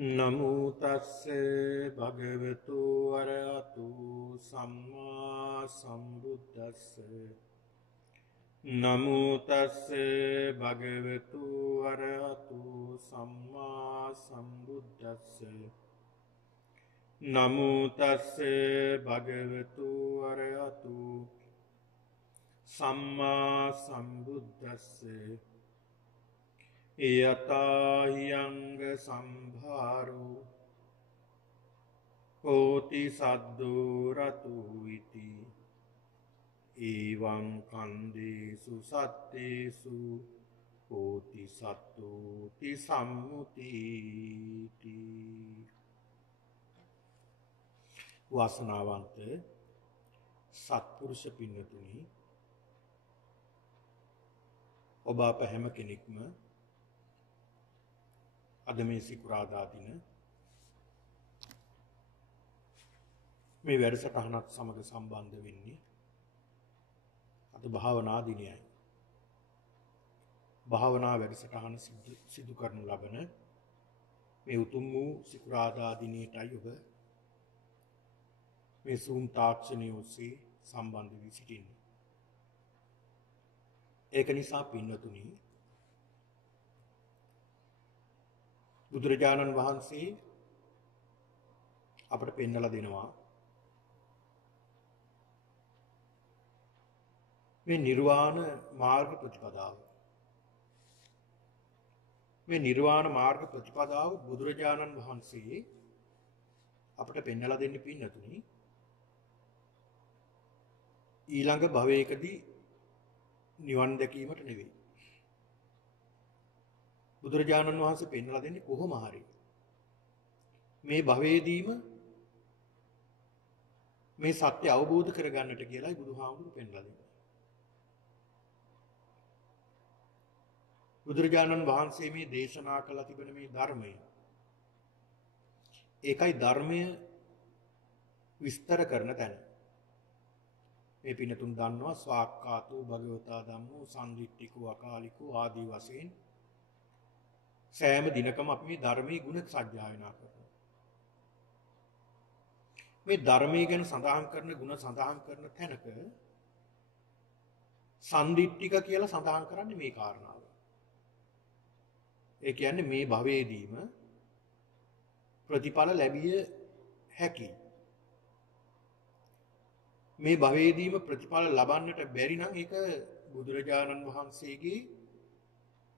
නමෝ තස්සේ භගවතු වරහතු සම්මා සම්බුද්දස්සේ නමෝ තස්සේ භගවතු වරහතු සම්මා සම්බුද්දස්සේ නමෝ තස්සේ භගවතු වරහතු සම්මා සම්බුද්දස්සේ යතාහියංග සම්භාරෝ කෝටි සද්දෝ රතු ඉති ඒවං කන්දේසු සත්තේසු කෝටි සත්තෝති සම්මුතිති. වාසනාවන්ත සත්පුරුෂ පින්නතුනි, ඔබ අප හැම කෙනෙක්ම අද මේ සිකුරාදා දින මේ වැඩසටහනත් සමග සම්බන්ධ වෙන්නේ අද භාවනා දිනයයි. භාවනා වැඩසටහන සිදු කරනු ලබන මේ උතුම් වූ සිකුරාදා දිනයටයි ඔබ මේ Zoom තාක්ෂණය ඔස්සේ සම්බන්ධ වී සිටින්නේ. ඒක නිසා පින්නතුනි, බුදුරජාණන් වහන්සේ අපට පෙන්නලා දෙනවා මේ නිර්වාණ මාර්ග ප්‍රතිපදාව. මේ නිර්වාණ මාර්ග ප්‍රතිපදාව බුදුරජාණන් වහන්සේ අපට පෙන්නලා දෙන්න පින්නතුනි ඊළඟ භවයකදී නිවන් දැකීමට නෙවෙයි. බුදුරජාණන් වහන්සේ පෙන්වලා දෙන්නේ කොහොම හරි මේ භවයේදීම මේ සත්‍ය අවබෝධ කරගන්නට කියලායි බුදුහාමුදුරු පෙන්වලා දෙන්නේ. බුදුරජාණන් වහන්සේ මේ දේශනා කළ තිබෙන මේ ධර්මය, ඒකයි ධර්මය විස්තර කරන තැන. මේ පිනතුන් දන්නවා ස්වාක්ඛාතෝ භගවතා ධම්මෝ සම්දිට්ඨිකෝ අකාලිකෝ ආදී වශයෙන් සෑම දිනකම අපි මේ ධර්මයේ ගුණ සජ්ජායනා කරනවා. මේ ධර්මයේ ගැන සඳහන් කරන ගුණ සඳහන් කරන තැනක සම්දිට්ඨික කියලා සඳහන් කරන්නේ මේ කාරණාව. ඒ කියන්නේ මේ භවයේදීම ප්‍රතිඵල ලැබිය හැකි. මේ භවයේදීම ප්‍රතිඵල ලබන්නට බැරි නම් ඒක බුදුරජාණන් වහන්සේගේ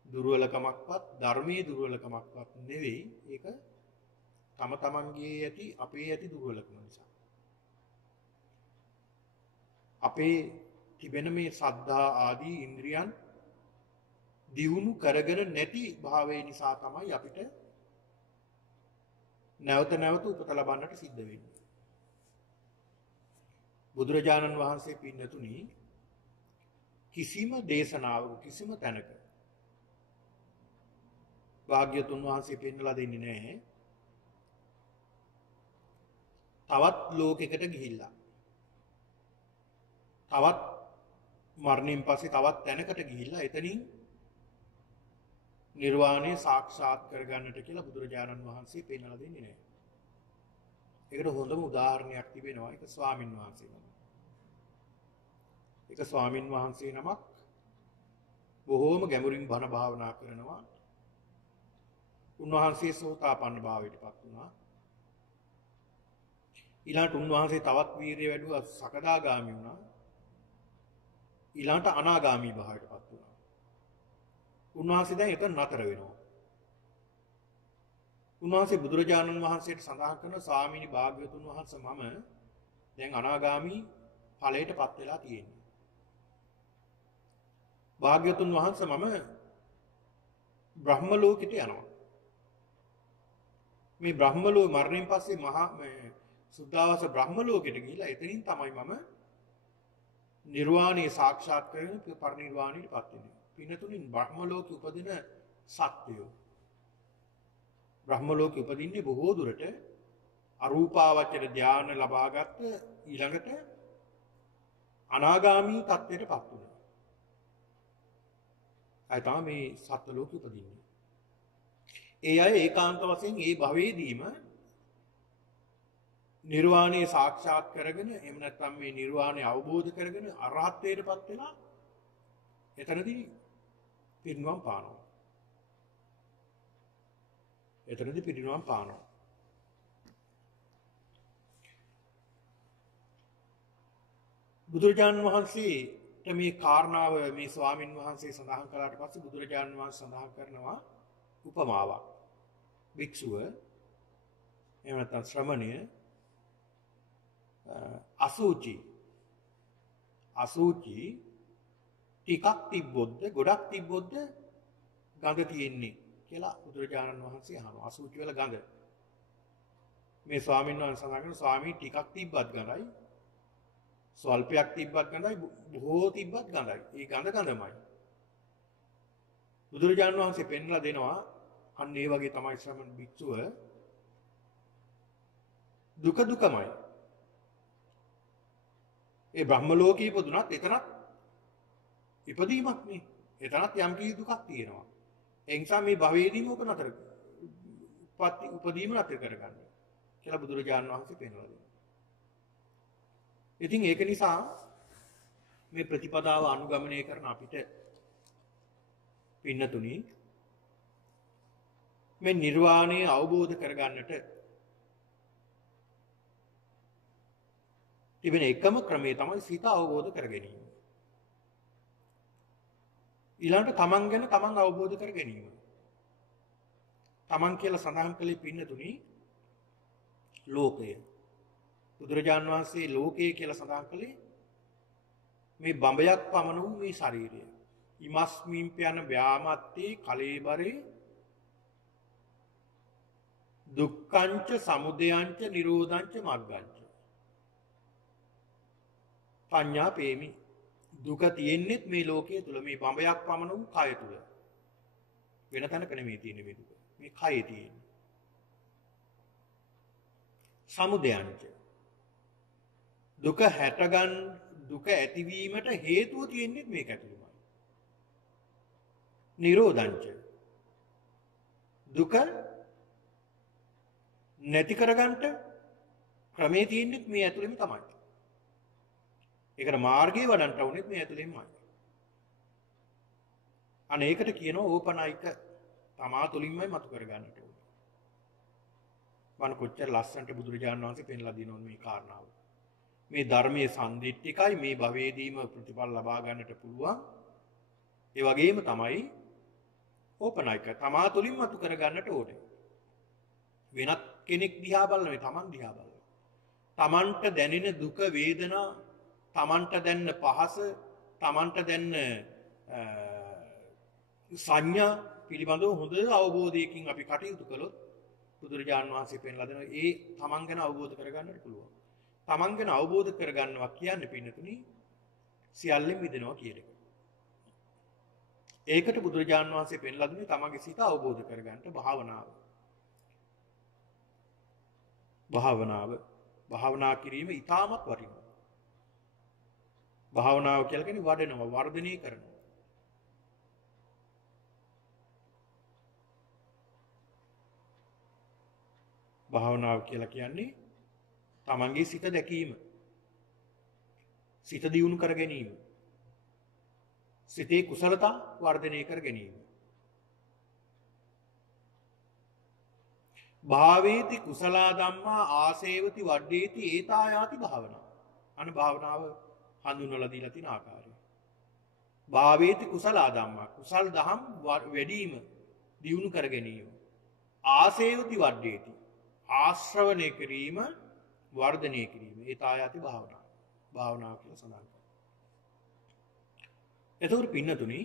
දුර්වලකමක්වත් ධර්මයේ දුර්වලකමක්වත් නෙවෙයි. ඒක තම තමන්ගේ ඇති අපේ ඇති දුර්වලකම නිසා. අපේ තිබෙන මේ සද්ධා ආදී ඉන්ද්‍රියන් දියුණු කරගෙන නැති භාවය නිසා තමයි අපිට නැවත නැවත උපත ලබන්නට සිද්ධ වෙන්නේ. බුදුරජාණන් වහන්සේ පින්නතුනි කිසිම දේශනාවක කිසිම තැනක භාග්‍යතුන් වහන්සේ පෙන්නලා දෙන්නේ නැහැ තවත් ලෝකයකට ගිහිල්ලා තවත් මරණයෙන් පස්සේ තවත් තැනකට ගිහිල්ලා එතනින් නිර්වාණය සාක්ෂාත් කරගන්නට කියලා බුදුරජාණන් වහන්සේ පෙන්නලා දෙන්නේ නැහැ. ඒකට හොඳම උදාහරණයක් තිබෙනවා. ඒක ස්වාමින් වහන්සේ නමක්. ඒක ස්වාමින් වහන්සේ නමක් බොහෝම ගැඹුරින් බණ භාවනා කරනවා. උන්වහන්සේ සෝතාපන්න භාවයට පත් වුණා. ඊළඟට උන්වහන්සේ තවත් වීරිය වැඩුවා, සකදාගාමි වුණා. ඊළඟට අනාගාමි භාවයට පත් වුණා. උන්වහන්සේ දැන් එතන නතර වෙනවා. උන්වහන්සේ බුදුරජාණන් වහන්සේට සඳහන් කරන ස්වාමීනි භාග්‍යවතුන් වහන්සේ මම දැන් අනාගාමි ඵලයට පත් වෙලා තියෙනවා. භාග්‍යවතුන් වහන්සේ මම බ්‍රහ්ම ලෝකෙට යනවා. මේ බ්‍රහ්ම ලෝක මරණයෙන් පස්සේ මහා සුද්ධාවාස බ්‍රහ්ම ලෝකෙට ගිහිලා එතනින් තමයි මම නිර්වාණය සාක්ෂාත් කරගෙන පරිනිර්වාණයට පත් වෙන්නේ. පින්නතුණින් බ්‍රහ්ම ලෝකෙ උපදින සත්වයෝ බ්‍රහ්ම ලෝකෙ උපදින්නේ බොහෝ දුරට අරූපාවචර ධානය ලබාගත් ඊළඟට අනාගාමී තත්ත්වයට පත් වුණා. අය තමයි මේ සත්ත්ව ලෝකෙ උපදින්නේ. ඒ අය ඒකාන්ත වශයෙන් ඒ භවයේදීම නිර්වාණය සාක්ෂාත් කරගෙන එහෙම නැත්නම් මේ නිර්වාණය අවබෝධ කරගෙන අරහත්ත්වයටපත් වෙලා එතනදී පිරිනුවම් පානවා. එතනදී පිරිනුවම් පානවා. බුදුරජාණන් වහන්සේට මේ කාරණාව මේ ස්වාමින් වහන්සේ සඳහන් කළාට පස්සේ බුදුරජාණන් වහන්සේ සඳහන් කරනවා උපමාවක්. භික්ෂුව එහෙම නැත්නම් ශ්‍රමණය අසුචි ටිකක් තිබ්බොත්ද ගොඩක් තිබ්බොත්ද ගඳ තියෙන්නේ කියලා බුදුරජාණන් වහන්සේ අහනවා. අසුචි වල ගඳ. මේ ස්වාමීන් වහන්සේ සඳහන් කරන ස්වාමී ටිකක් තිබ්බත් ගඳයි, ස්වල්පයක් තිබ්බත් ගඳයි, බොහෝ තිබ්බත් ගඳයි. ඒ ගඳමයි. බුදුරජාණන් වහන්සේ පෙන්ලා දෙනවා අන්න ඒ වගේ තමයි ශ්‍රමණ භික්ෂුව දුකමයි. ඒ බ්‍රහ්ම ලෝකේ ඉපදුනත් එතනත් ඉපදීමක් නේ. එතනත් යම් කිසි දුකක් තියෙනවා. ඒ නිසා මේ භවයේදීම ඔක නතර උපදීම නතර කරගන්න කියලා බුදුරජාණන් වහන්සේ පෙන්වලා දෙනවා. ඉතින් ඒක නිසා මේ ප්‍රතිපදාව අනුගමනය කරන අපිට පින්නතුනි මේ නිර්වාණය අවබෝධ කරගන්නට තිබෙන එකම ක්‍රමය තමයි සිත අවබෝධ කර ගැනීම. ඊළඟට තමන් ගැන තමන් අවබෝධ කර ගැනීම. තමන් කියලා සඳහන් කළේ පින්නතුනි ලෝකය. බුදුරජාණන් වහන්සේ ලෝකය කියලා සඳහන් කළේ මේ බඹයක් පමණ වූ මේ ශරීරය. ඉමස්මින්පයන ව්‍යාමත්තේ කලේබරේ දුක්ඛංච සමුදයංච නිරෝධංච මග්ගංච පඤ්ඤා පේමි. දුක තියෙන්නේත් මේ ලෝකයේ තුල මේ බඹයක් පමණ වූ කය තුල. වෙන තැනක නෙමෙයි තියෙන්නේ මේ දුක. මේ කයේ තියෙන්නේ. සමුදයංච දුක දුක ඇතිවීමට හේතුව තියෙන්නේත් මේක ඇතුළෙමයි. නිරෝධංච දුක නැති කරගන්නට ක්‍රමේ තියෙන්නේත් මේ ඇතුළෙම තමයි. ඒකට මාර්ගය වඩන්ට උනේත් මේ ඇතුළෙන්මයි. අනේකට කියනවා ඕපනයික තමා තුලින්මයි මතු කරගන්නට ඕනේ. වань කොච්චර ලස්සනට බුදුරජාණන් වහන්සේ පෙන්ලා දිනන මේ කාරණාව. මේ ධර්මයේ සම්දිට්ඨිකයි මේ භවයේදීම ප්‍රතිඵල ලබා ගන්නට පුළුවන්. ඒ වගේම තමයි ඕපනයික තමා තුලින් මතු කරගන්නට ඕනේ. වෙනත් කෙනෙක් දිහා බලන නෙවෙයි තමන් දිහා බලන. තමන්ට දැනෙන දුක වේදනා තමන්ට දැනෙන පහස තමන්ට දැනෙන සංඥා පිළිබඳව හොඳ අවබෝධයකින් අපි කටයුතු කළොත් බුදුරජාණන් වහන්සේ පෙන්ලා දෙනවා ඒ තමන් ගැන අවබෝධ කරගන්නට පුළුවන්. තමන් ගැන අවබෝධ කරගන්නවා කියන්නේ පින්නතුනි සියල්ලෙන් මිදෙනවා කියන එක. ඒකට බුදුරජාණන් වහන්සේ පෙන්ලා දුන්නේ තමන්ගේ සිත අවබෝධ කරගන්නට භාවනා කිරීම ඉතාමත් වටිනවා. භාවනාව කියලා කියන්නේ වඩනවා, වර්ධනය කරනවා. භාවනාව කියලා කියන්නේ තමන්ගේ සිත දැකීම. සිත දියුණු කර ගැනීම. සිතේ කුසලතා වර්ධනය කර ගැනීම. භාවේති කුසලා ධම්මා ආසේවති වඩ්ඩේති ඒතායාති භාවනා. අන භාවනාව හඳුන්වලා දීලා තියෙන ආකාරය. භාවේති කුසලා ධම්මා කුසල් දහම් වැඩිම දියුණු කර ගැනීම. ආසේවති වඩ්ඩේති ආශ්‍රවණය කිරීම වර්ධනය කිරීම. ඒතායාති භාවනා. භාවනාව කියලා සඳහන් කරනවා. එතකොට පින්නතුනි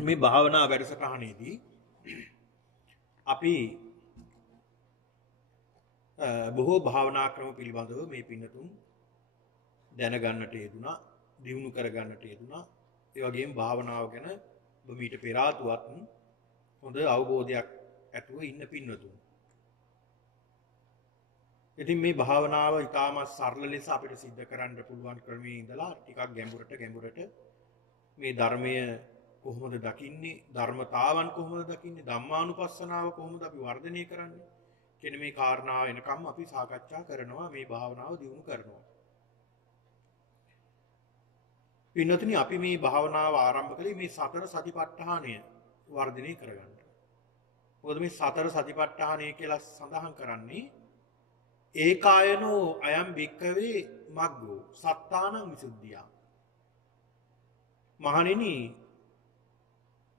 මේ භාවනා වැඩසටහනේදී අපි බොහෝ භාවනා ක්‍රම පිළිබඳව මේ පින්නතුන් දැනගන්නට යෙදුණා, දියුණු කරගන්නට යෙදුණා. ඒ වගේම භාවනාව ගැන ඔබ මීට පෙර ආතුවත් හොඳ අවබෝධයක් ඇතුව ඉන්න පින්නතුන්. ඉතින් මේ භාවනාව ඊටමත් සරල ලෙස අපිට සිද්ධ කරන්න පුළුවන් ක්‍රමයේ ඉඳලා ටිකක් ගැඹුරට මේ ධර්මය කොහොමද දකින්නේ, ධර්මතාවන් කොහොමද දකින්නේ, ධම්මානුපස්සනාව කොහොමද අපි වර්ධනය කරන්නේ කියන මේ කාරණාව එනකම් අපි සාකච්ඡා කරනවා, මේ භාවනාව දියුණු කරනවා. පින්නතුනි අපි මේ භාවනාව ආරම්භ කළේ මේ සතර සතිපට්ඨානය වර්ධනය කරගන්න. මොකද මේ සතර සතිපට්ඨානය කියලා සඳහන් කරන්නේ ඒකායනෝ අයම් භික්ඛවේ මග්ගෝ සත්තානං විසුද්ධිය. මහණෙනි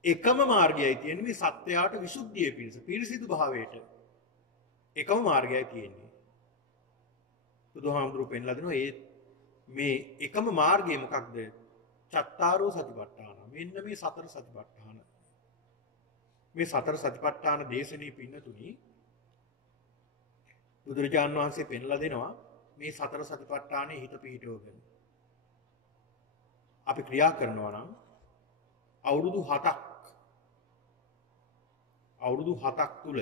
එකම මාර්ගයයි තියෙන්නේ මේ සත්‍යයට විසුද්ධිය පිණිස, පිරිසිදු භාවයට. එකම මාර්ගයයි තියෙන්නේ. බුදුහාමුදුරුවෝ පෙන්ලා දෙනවා මේ එකම මාර්ගය මොකක්ද? චත්තාරෝ සතිපට්ඨාන. මෙන්න මේ සතර සතිපට්ඨාන. මේ සතර සතිපට්ඨාන දේශනේ පින්නතුනි බුදුරජාණන් වහන්සේ පෙන්ලා දෙනවා මේ සතර සතිපට්ඨානයේ හිත පිහිටවගෙන. අපි ක්‍රියා කරනවා නම් අවුරුදු 7ක් තුල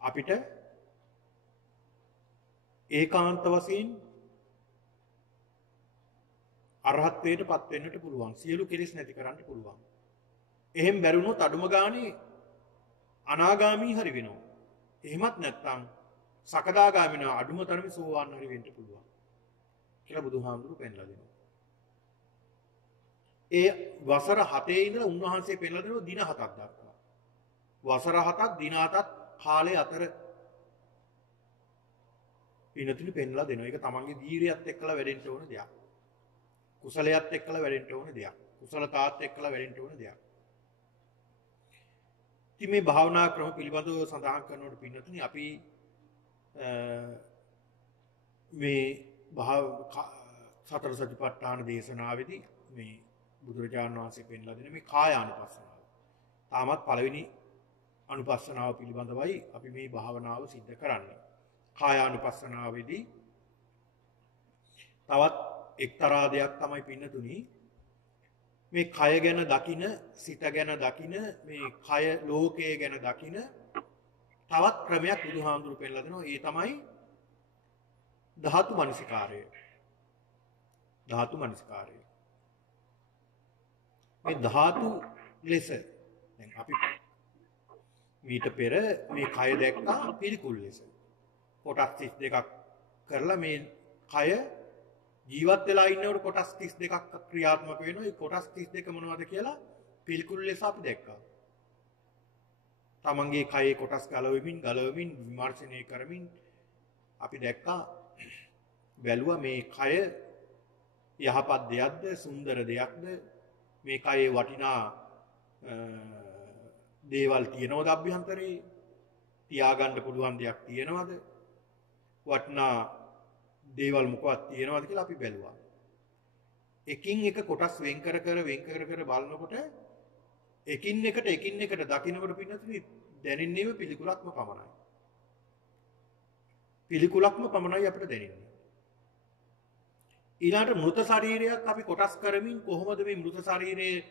අපිට ඒකාන්ත වශයෙන් අරහත්ත්වයට පත් වෙන්නට පුළුවන්. සියලු කෙලෙස් නැති කරන්න පුළුවන්. එහෙම බැරුණොත් අඩුම ගානේ අනාගාමී හරි වෙනවා. එහෙමත් නැත්නම් සකදාගාමී වෙනවා. අඩුම තරමේ සෝවාන් හරි වෙන්න පුළුවන් කියලා බුදුහාමුදුරුවෝ පෙන්ලා දෙනවා. ඒ වසර 7 ඉඳලා උන්වහන්සේ පෙන්ලා දෙනවා දින 7ක් දක්වා. වසර 7ක් දින 7ක් කාලය අතර පිනතුනි පෙන්ලා දෙනවා. ඒක තමන්ගේ වීරියත් එක්කලා වැඩෙන්න ඕන දෙයක්. කුසලයත් එක්කලා වැඩෙන්න ඕන දෙයක්. කුසලතාවත් එක්කලා වැඩෙන්න ඕන දෙයක්. ඉතින් මේ භාවනා ක්‍රම පිළිබඳව සඳහන් කරනකොට පින්නතුනි අපි මේ සතර සතිපට්ඨාන දේශනාවේදී මේ බුදුරජාණන් වහන්සේ පෙන්ලා දෙන මේ කායානුපස්සනාව. තාමත් පළවෙනි අනුපස්සනාව පිළිබඳවයි අපි මේ භාවනාව සිද්ධ කරන්නේ. කායානුපස්සනාවේදී තවත් එක්තරා දෙයක් තමයි පින්නතුනි මේ කය ගැන දකින, සිත ගැන දකින, මේ කය ලෝකය ගැන දකින තවත් ක්‍රමයක් බුදුහාමුදුරුවෝ පෙන්නලා දෙනවා. ඒ තමයි ධාතු මනසිකාරය. ධාතු මනසිකාරය. මේ ධාතු ලෙස දැන් අපි මීට පෙර මේ කය දැක්කා පිළිකුල් ලෙස. කොටස් 32ක් කරලා මේ කය ජීවත් වෙලා ඉන්නකොට කොටස් 32ක් ක්‍රියාත්මක වෙනවා. ඒ කොටස් 32 මොනවද කියලා පිළිකුල් ලෙස අපි දැක්කා. තමන්ගේ කයේ කොටස් ගලවමින් විමර්ශනය කරමින් අපි දැක්කා, බැලුවා මේ කය යහපත් දෙයක්ද, සුන්දර දෙයක්ද, මේ කයේ වටිනා දේවල් තියෙනවද, අභ්‍යන්තරේ තියාගන්න පුළුවන් දෙයක් තියෙනවද, වටිනා දේවල් මොකක්ද තියෙනවද කියලා අපි බැලුවා. එකින් එක කොටස් වෙන් කර බලනකොට එකින් එකට දකින්නකොට පින්නතුනි දැනෙන්නේම පිළිකුලක්ම පමණයි. පිළිකුලක්ම පමණයි අපිට දැනෙන්නේ. ඊළාට මෘත ශරීරයක් අපි කොටස් කරමින් කොහොමද මේ මෘත ශරීරයේ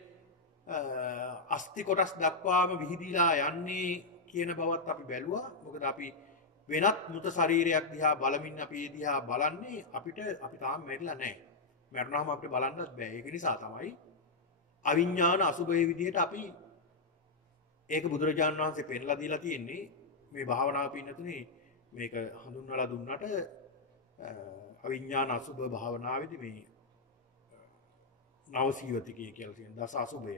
අස්ති කොටස් දක්වාම විහිදීලා යන්නේ කියන බවත් අපි බැලුවා. මොකද අපි වෙනත් මෘත ශරීරයක් දිහා බලමින් අපි ඒ දිහා බලන්නේ අපි තාම මැරිලා නැහැ. මැරුණාම අපිට බලන්නත් බෑ. ඒක නිසා තමයි අවිඥාන අසුභයේ විදිහට අපි ඒක බුදුරජාණන් වහන්සේ පෙන්ලා දීලා තියෙන්නේ. මේ භාවනාව පින්නතුනේ මේක හඳුන්වලා දුන්නට අවිඥාන අසුභ භාවනාවේදී මේ නවසීවතිකය කියලා කියන දස අසුභය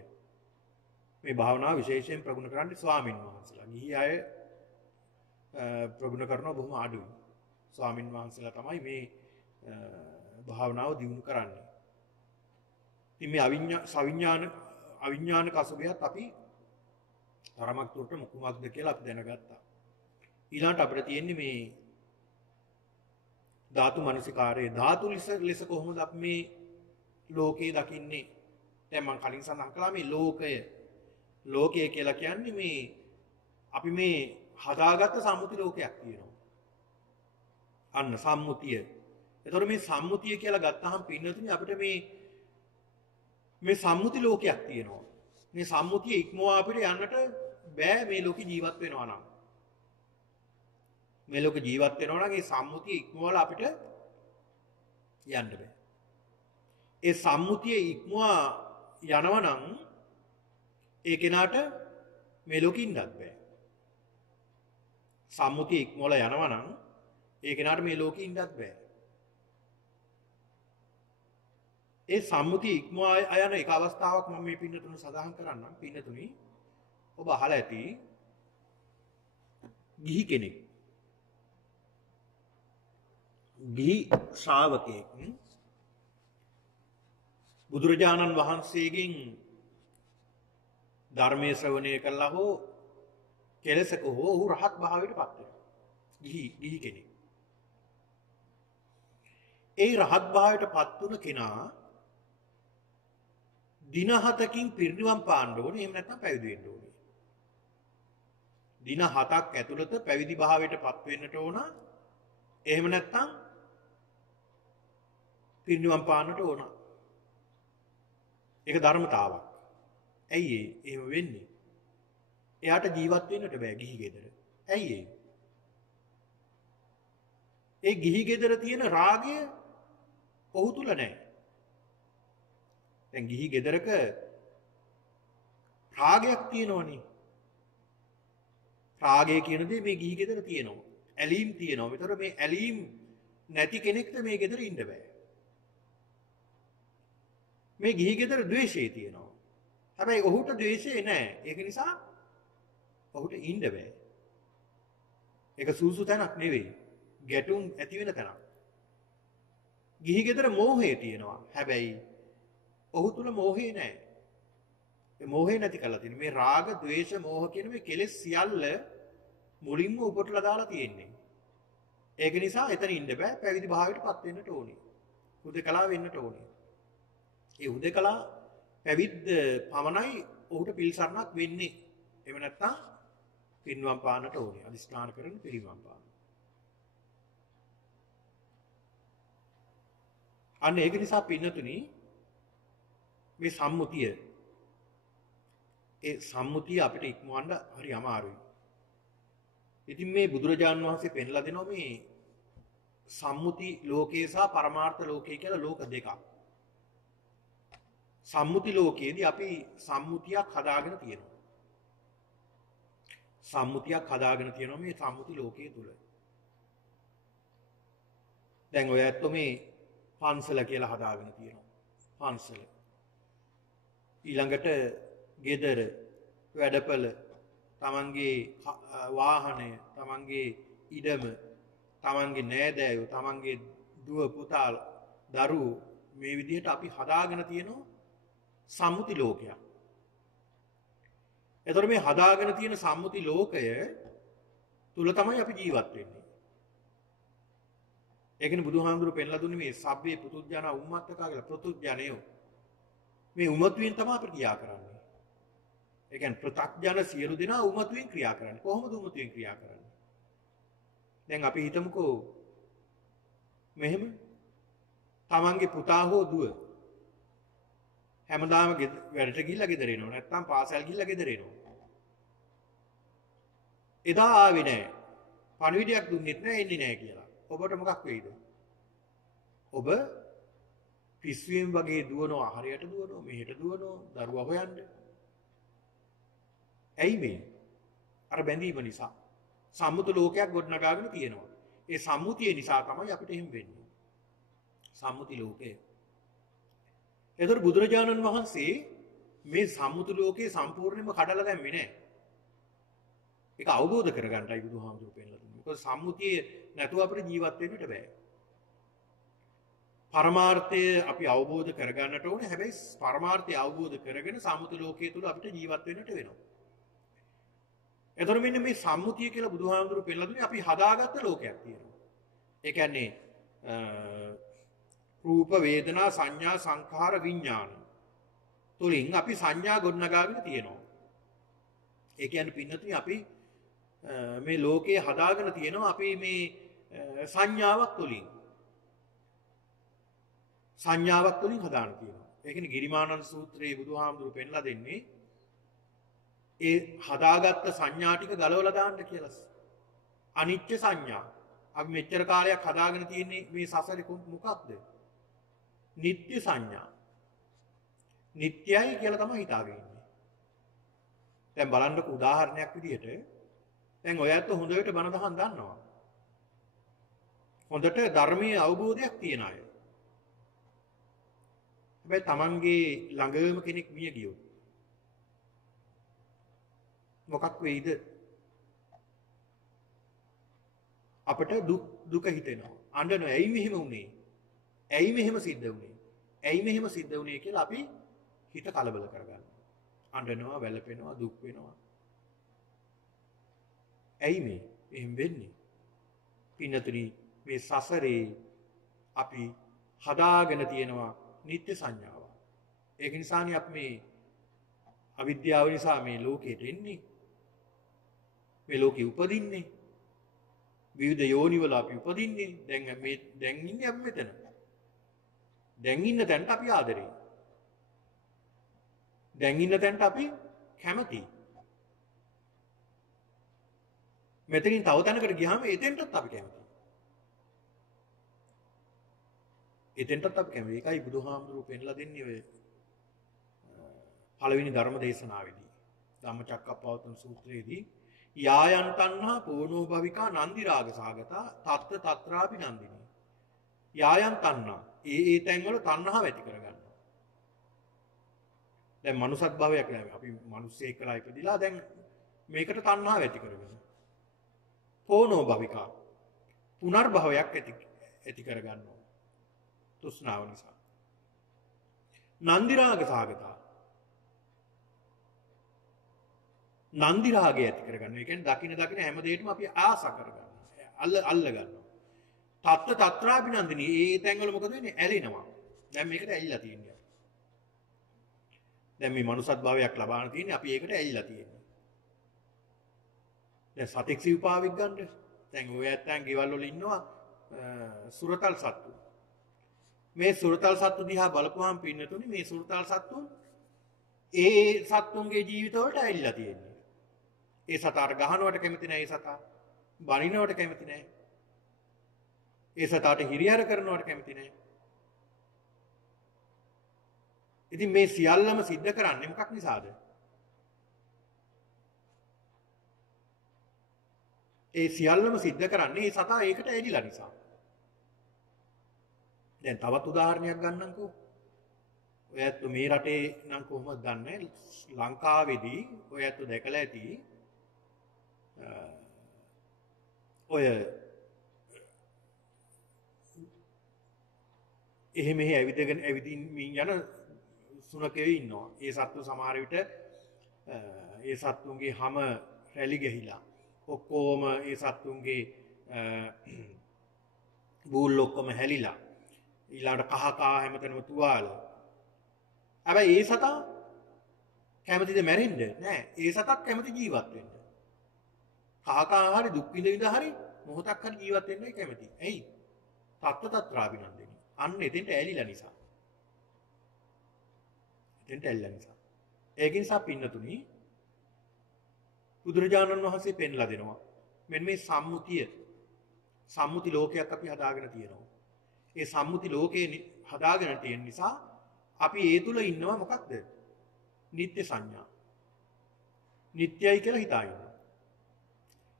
මේ භාවනාව විශේෂයෙන් ප්‍රගුණ කරන්නේ ස්වාමින් වහන්සේලා. ගිහි අය ප්‍රගුණ කරනවා බොහොම අඩුයි. ස්වාමින් වහන්සේලා තමයි මේ භාවනාව දියුණු කරන්නේ. ඉතින් මේ අවිඥානික අසුභයත් අපි තරමක් දුරට මුකුමක්ද කියලා අපි දැනගත්තා. ඊළඟට අපිට තියෙන්නේ මේ ධාතු මනසිකාරයේ ධාතු ලෙස කොහොමද අපි මේ ලෝකේ දකින්නේ? දැන් මම කලින් සඳහන් කළා මේ ලෝකය කියලා කියන්නේ මේ අපි මේ හදාගත්ත සම්මුති ලෝකයක් තියෙනවා. අන්න සම්මුතිය. ඒතකොට මේ සම්මුතිය කියලා ගත්තාම පින්නතුනි අපිට මේ සම්මුති ලෝකයක් තියෙනවා. මේ සම්මුතිය ඉක්මවා අපිට යන්නට බෑ මේ ලෝකේ ජීවත් වෙනවා නම්. මේ ලෝක ජීවත් වෙනවා නම් ඒ සම්මුතිය ඉක්මවලා අපිට යන්න බෑ. ඒ සම්මුතිය ඉක්මවා යනවා නම් ඒ කෙනාට මේ ලෝකෙ ඉන්නත් බෑ. සම්මුතිය ඉක්මවලා යනවා නම් ඒ කෙනාට මේ ලෝකෙ ඉන්නත් බෑ. ඒ සම්මුතිය ඉක්මවා යන එක අවස්ථාවක් මම මේ පින්නතුන සඳහන් කරන්නම්. පින්නතුනි ඔබ අහලා ඇති ගිහි කෙනෙක් ගිහි ශ්‍රාවකයෙක් බුදුරජාණන් වහන්සේගෙන් ධර්මයේ ශ්‍රවණය කළා හෝ කෙලසක හෝ ඔහු රහත් භාවයට පත් වෙනවා. ගිහි කෙනෙක්. ඒ රහත් භාවයට පත් වුණ කෙනා දින 7කින් පිරිනිවන් පාන්න ඕනේ. එහෙම නැත්නම් පැවිදි වෙන්න ඕනේ. දින 7ක් ඇතුළත පැවිදි භාවයට පත් වෙන්නට ඕන. එහෙම නැත්නම් පිරිනිවන් පාන්නට ඕන. ඒක ධර්මතාවක්. ඇයි එහෙම වෙන්නේ? එයාට ජීවත් වෙන්නට බෑ ගිහි ගෙදර. ඇයි ඒ ගිහි ගෙදර තියෙන රාගය ඔහු තුල නැහැ. දැන් ගිහි ගෙදරක රාගයක් තියෙනවනේ. රාගය කියන දේ මේ ගිහි ගෙදර තියෙනවා. ඇලීම් තියෙනවා. ඒතර මේ ඇලීම් නැති කෙනෙක්ට මේ ගෙදර ඉන්න බෑ. මේ ගිහි ගෙදර ද්වේෂය තියෙනවා. හැබැයි ඔහුට ද්වේෂය නැහැ. ඒක නිසා ඔහුට ඉන්න බෑ. ඒක සූසු තැනක් නෙවෙයි. ගැටුම් ඇති වෙන තැනක්. ගිහි ගෙදර මෝහය තියෙනවා. හැබැයි ඔහු තුල මෝහය නැහැ. මේ මෝහය නැති කරලා තියෙන මේ රාග, ద్వේෂ, මෝහ කියන මේ කෙලෙස් සියල්ල මුලින්ම උපටලා දාලා තියෙන්නේ. ඒක නිසා එතන ඉන්න බෑ. පැවිදි භාවයටපත් වෙන්නට ඕනේ. හුදකලා වෙන්නට ඕනේ. ඒ හුදකලා පැවිද්ද පමණයි ඔහුට පිළිසරණක් වෙන්නේ. එහෙම නැත්නම් පින්වම් පාන්නට ඕනේ. අදිස්ථාන කරන පිරිවම් පාන්න. අන්න ඒක නිසා පින්නතුනි මේ සම්මුතිය අපිට ඉක්මවන්න හරි අමාරුයි. ඉතින් මේ බුදුරජාණන් වහන්සේ පෙන්ලා දෙනවා මේ සම්මුති ලෝකේ සහ පරමාර්ථ ලෝකේ කියලා ලෝක දෙකක්. සම්මුති ලෝකයේදී අපි සම්මුතියක් හදාගෙන තියෙනවා. සම්මුතියක් හදාගෙන තියෙනවා මේ සම්මුති ලෝකයේ තුල. දැන් ඔය ඇත්තෝ මේ පන්සල කියලා හදාගෙන තියෙනවා. පන්සල. ඊළඟට ගෙදර වැඩපළ තමන්ගේ වාහනය තමන්ගේ ඉඩම තමන්ගේ නෑදෑයෝ තමන්ගේ දුව පුතා දරුවෝ මේ විදිහට අපි හදාගෙන තියෙනවා සම්මුති ලෝකයක්. එතකොට මේ හදාගෙන තියෙන සම්මුති ලෝකය තුල තමයි අපි ජීවත් වෙන්නේ. ඒකනේ බුදුහාමුදුරුවෝ පෙන්ලා දුන්නේ මේ සබ්බේ පුතුජන උම්මත්තකා කියලා. පුතුජනයෝ මේ උමතුයෙන් තමයි අපිට ක්‍රියා කරන්නේ. ඒ කියන්නේ ප්‍රත්‍යඥ සියලු දෙනා උමතුයෙන් ක්‍රියා කරන්නේ. කොහොමද උමතුයෙන් ක්‍රියා කරන්නේ? දැන් අපි හිතමුකෝ මෙහෙම තමන්ගේ පුතා හෝ දුව හැමදාම වැඩට ගිහිල්ලා ගෙදර එනවා. නැත්නම් පාසල් ගිහිල්ලා ගෙදර එනවා. එදා ආවේ නැහැ. පණිවිඩයක් දුන්නෙත් නැහැ එන්නේ නැහැ කියලා. ඔබට මොකක් වෙයිද? ඔබ පිස්සුවෙන් වගේ දුවනවා, හරියට දුවනවා, මෙහෙට දුවනවා, දරුවා හොයන්න. ඇයි මේ? අර බැඳීම නිසා. සම්මුත ලෝකයක් ගොඩනගාගෙන තියෙනවා. ඒ සම්මුතිය නිසා තමයි අපිට එහෙම වෙන්නේ. සම්මුති ලෝකය. එතකොට බුදුරජාණන් වහන්සේ මේ සම්මුති ලෝකේ සම්පූර්ණයෙන්ම කඩලා දැම්මේ නැහැ. ඒක අවබෝධ කරගන්නයි බුදුහාමුදුරුවෝ පෙන්නලා දුන්නේ. මොකද සම්මුතිය නැතුව අපිට ජීවත් වෙන්නට බෑ. පරමාර්ථය අපි අවබෝධ කරගන්නට ඕනේ. හැබැයි පරමාර්ථය අවබෝධ කරගෙන සම්මුති ලෝකයේ තුල අපිට ජීවත් වෙන්නට වෙනවා. එතකොට මෙන්න මේ සම්මුතිය කියලා බුදුහාමුදුරුවෝ පෙන්නලා දුන්නේ අපි හදාගත්ත ලෝකයක් තියෙනවා. ඒ කියන්නේ රූප වේදනා සංඥා සංඛාර විඥාන තුලින් අපි සංඥා ගොඩනගාගෙන තියෙනවා. ඒ කියන්නේ පින්නතුනි අපි මේ ලෝකේ හදාගෙන තියෙනවා අපි මේ සංඥාවක් තුලින්. සංඥාවක් තුලින් හදාගෙන තියෙනවා. ඒ කියන්නේ ගිරිමානන්ද සූත්‍රයේ බුදුහාමුදුරුවෝ පෙන්ලා දෙන්නේ ඒ හදාගත්ත සංඥා ටික ගලවලා දාන්න කියලා. අනිත්‍ය සංඥා. අපි මෙච්චර කාලයක් හදාගෙන තියෙන්නේ මේ සසරේ මොකක්ද? නිත්‍ය සංඥා. නිට්ටයයි කියලා තමයි හිතාගෙන ඉන්නේ. දැන් බලන්නකො උදාහරණයක් විදිහට දැන් ඔයත් හොඳට බණ දහම් දන්නවා. හොඳට ධර්මයේ අවබෝධයක් තියන අය. හැබැයි Tamanගේ ළඟම කෙනෙක් මිය ගියොත් මොකක් වෙයිද? අපිට දුක හිතෙනවා. අඬනවා. ඇයි මෙහෙම වුනේ? ඇයි මෙහෙම සිද්ධ වුනේ? ඇයි මෙහෙම සිද්ධ වුනේ කියලා අපි හිත කලබල කරගන්නවා. අඬනවා, වැළපෙනවා, දුක් වෙනවා. ඇයි මේ එහෙම වෙන්නේ? පින්නතුනි මේ සසරේ අපි හදාගෙන තියෙනවා නිත්‍ය සංඥාව. ඒක නිසානේ අපි මේ අවිද්‍යාව නිසා මේ ලෝකෙට එන්නේ. මේ ලෝකෙ උපදින්නේ. විවිධ යෝනිවල අපි උපදින්නේ. දැන් ඉන්නේ අපි මෙතන. දැන් ඉන්න තැනට අපි ආදරේ. දැන් ඉන්න තැනට අපි කැමතියි. මෙතනින් තව තැනකට ගියාම එතෙන්ටත් අපි කැමතියි. එතෙන්ටත් අපි කැමතියි. ඒකයි බුදුහාමුදුරුවෝ පෙන්ලා දෙන්නේ ඔය පළවෙනි ධර්ම දේශනාවේදී. ධම්මචක්කප්පවත්තන සූත්‍රයේදී යායන් තණ්හා පෝනෝ භවිකා නන්දි රාග සහගතා තත්ත තත්‍රාපි නන්දිනී. යායන් තණ්හා ඒ තැන්වල තණ්හාව ඇති කරගන්නවා. දැන් මනුසත් භවයක් නෙවෙයි. අපි මිනිස්සෙක් කියලා ඉපදිලා දැන් මේකට තණ්හාව ඇති කරගන්නවා. පෝනෝ භවිකා පුනර්භවයක් ඇති කරගන්නවා. තෘෂ්ණාව නිසා. නන්දි රාග සහගතා නන්දි රාගය ඇති කරගන්නවා. ඒ කියන්නේ දකින හැම දෙයකම අපි ආස කරගන්නවා. අල්ල ගන්නවා. තත්ත තත්‍රාපි නන්දිනී. ඒ තැන්වල මොකද වෙන්නේ? ඇලෙනවා. දැන් මේකට ඇලිලා තියෙනවා. දැන් මේ මනුසත් භාවයක් ලබාන තියෙන්නේ අපි ඒකට ඇලිලා තියෙනවා. දැන් සතෙක් සිව්පාවෙක් ගන්න. දැන් ඔය ඇත්තන් ගෙවල් වල ඉන්නවා සුරතල් සත්තු. මේ සුරතල් සත්තු දිහා බලපුවාම පින්නතුනි මේ සුරතල් සත්තුන් ඒ සත්තුන්ගේ ජීවිතවලට ඇලිලා තියෙනවා. ඒ සතාට ගහනවට කැමති නැහැ. ඒ සතා බනිනවට කැමති නැහැ. ඒ සතාට හිරිහැර කරනවට කැමති නැහැ. ඉතින් මේ සියල්ලම සිද්ධ කරන්නේ මොකක් නිසාද? ඒ සියල්ලම සිද්ධ කරන්නේ ඒ සතා ඒකට ඇලිලා නිසා. දැන් තවත් උදාහරණයක් ගන්නම්කෝ. ඔයත් මේ රටේ නම් කොහොමද දන්නේ? ලංකාවේදී ඔයත් දැකලා ඇති ඔය එහෙම ඇවිදින් යන සුනකයෝ ඉන්නවා. ඒ සත්තු සමහර විට ඒ සත්තුන්ගේ හැම රැලි ගහිලා ඔක්කොම ඒ සත්තුන්ගේ බූල් ඔක්කොම හැලිලා ඊළඟට කහ කහ හැමතැනම තුවාල. හැබැයි ඒ සතා කැමතිද මැරෙන්න? නෑ. ඒ සතක් කැමති ජීවත් වෙන්න. කහ කහ හරි දුක් විඳ විඳ හරි මොහොතක් හරි ජීවත් වෙන්නයි කැමති. ඇයි? තත්ත තත්‍රාභිනන්දිනී. අන්න එතෙන්ට ඇලිලා නිසා. එතෙන්ට ඇලිලා නිසා. ඒක නිසා පින්නතුනි බුදුරජාණන් වහන්සේ පෙන්ලා දෙනවා. මෙන්න මේ සම්මුති ලෝකයක් අපි හදාගෙන තියෙනවා. ඒ සම්මුති ලෝකේ හදාගෙන තියෙන නිසා අපි ඒ තුල ඉන්නවා මොකක්ද? නිත්‍ය සංඥා. නිත්‍යයි කියලා හිතා ඉන්නවා.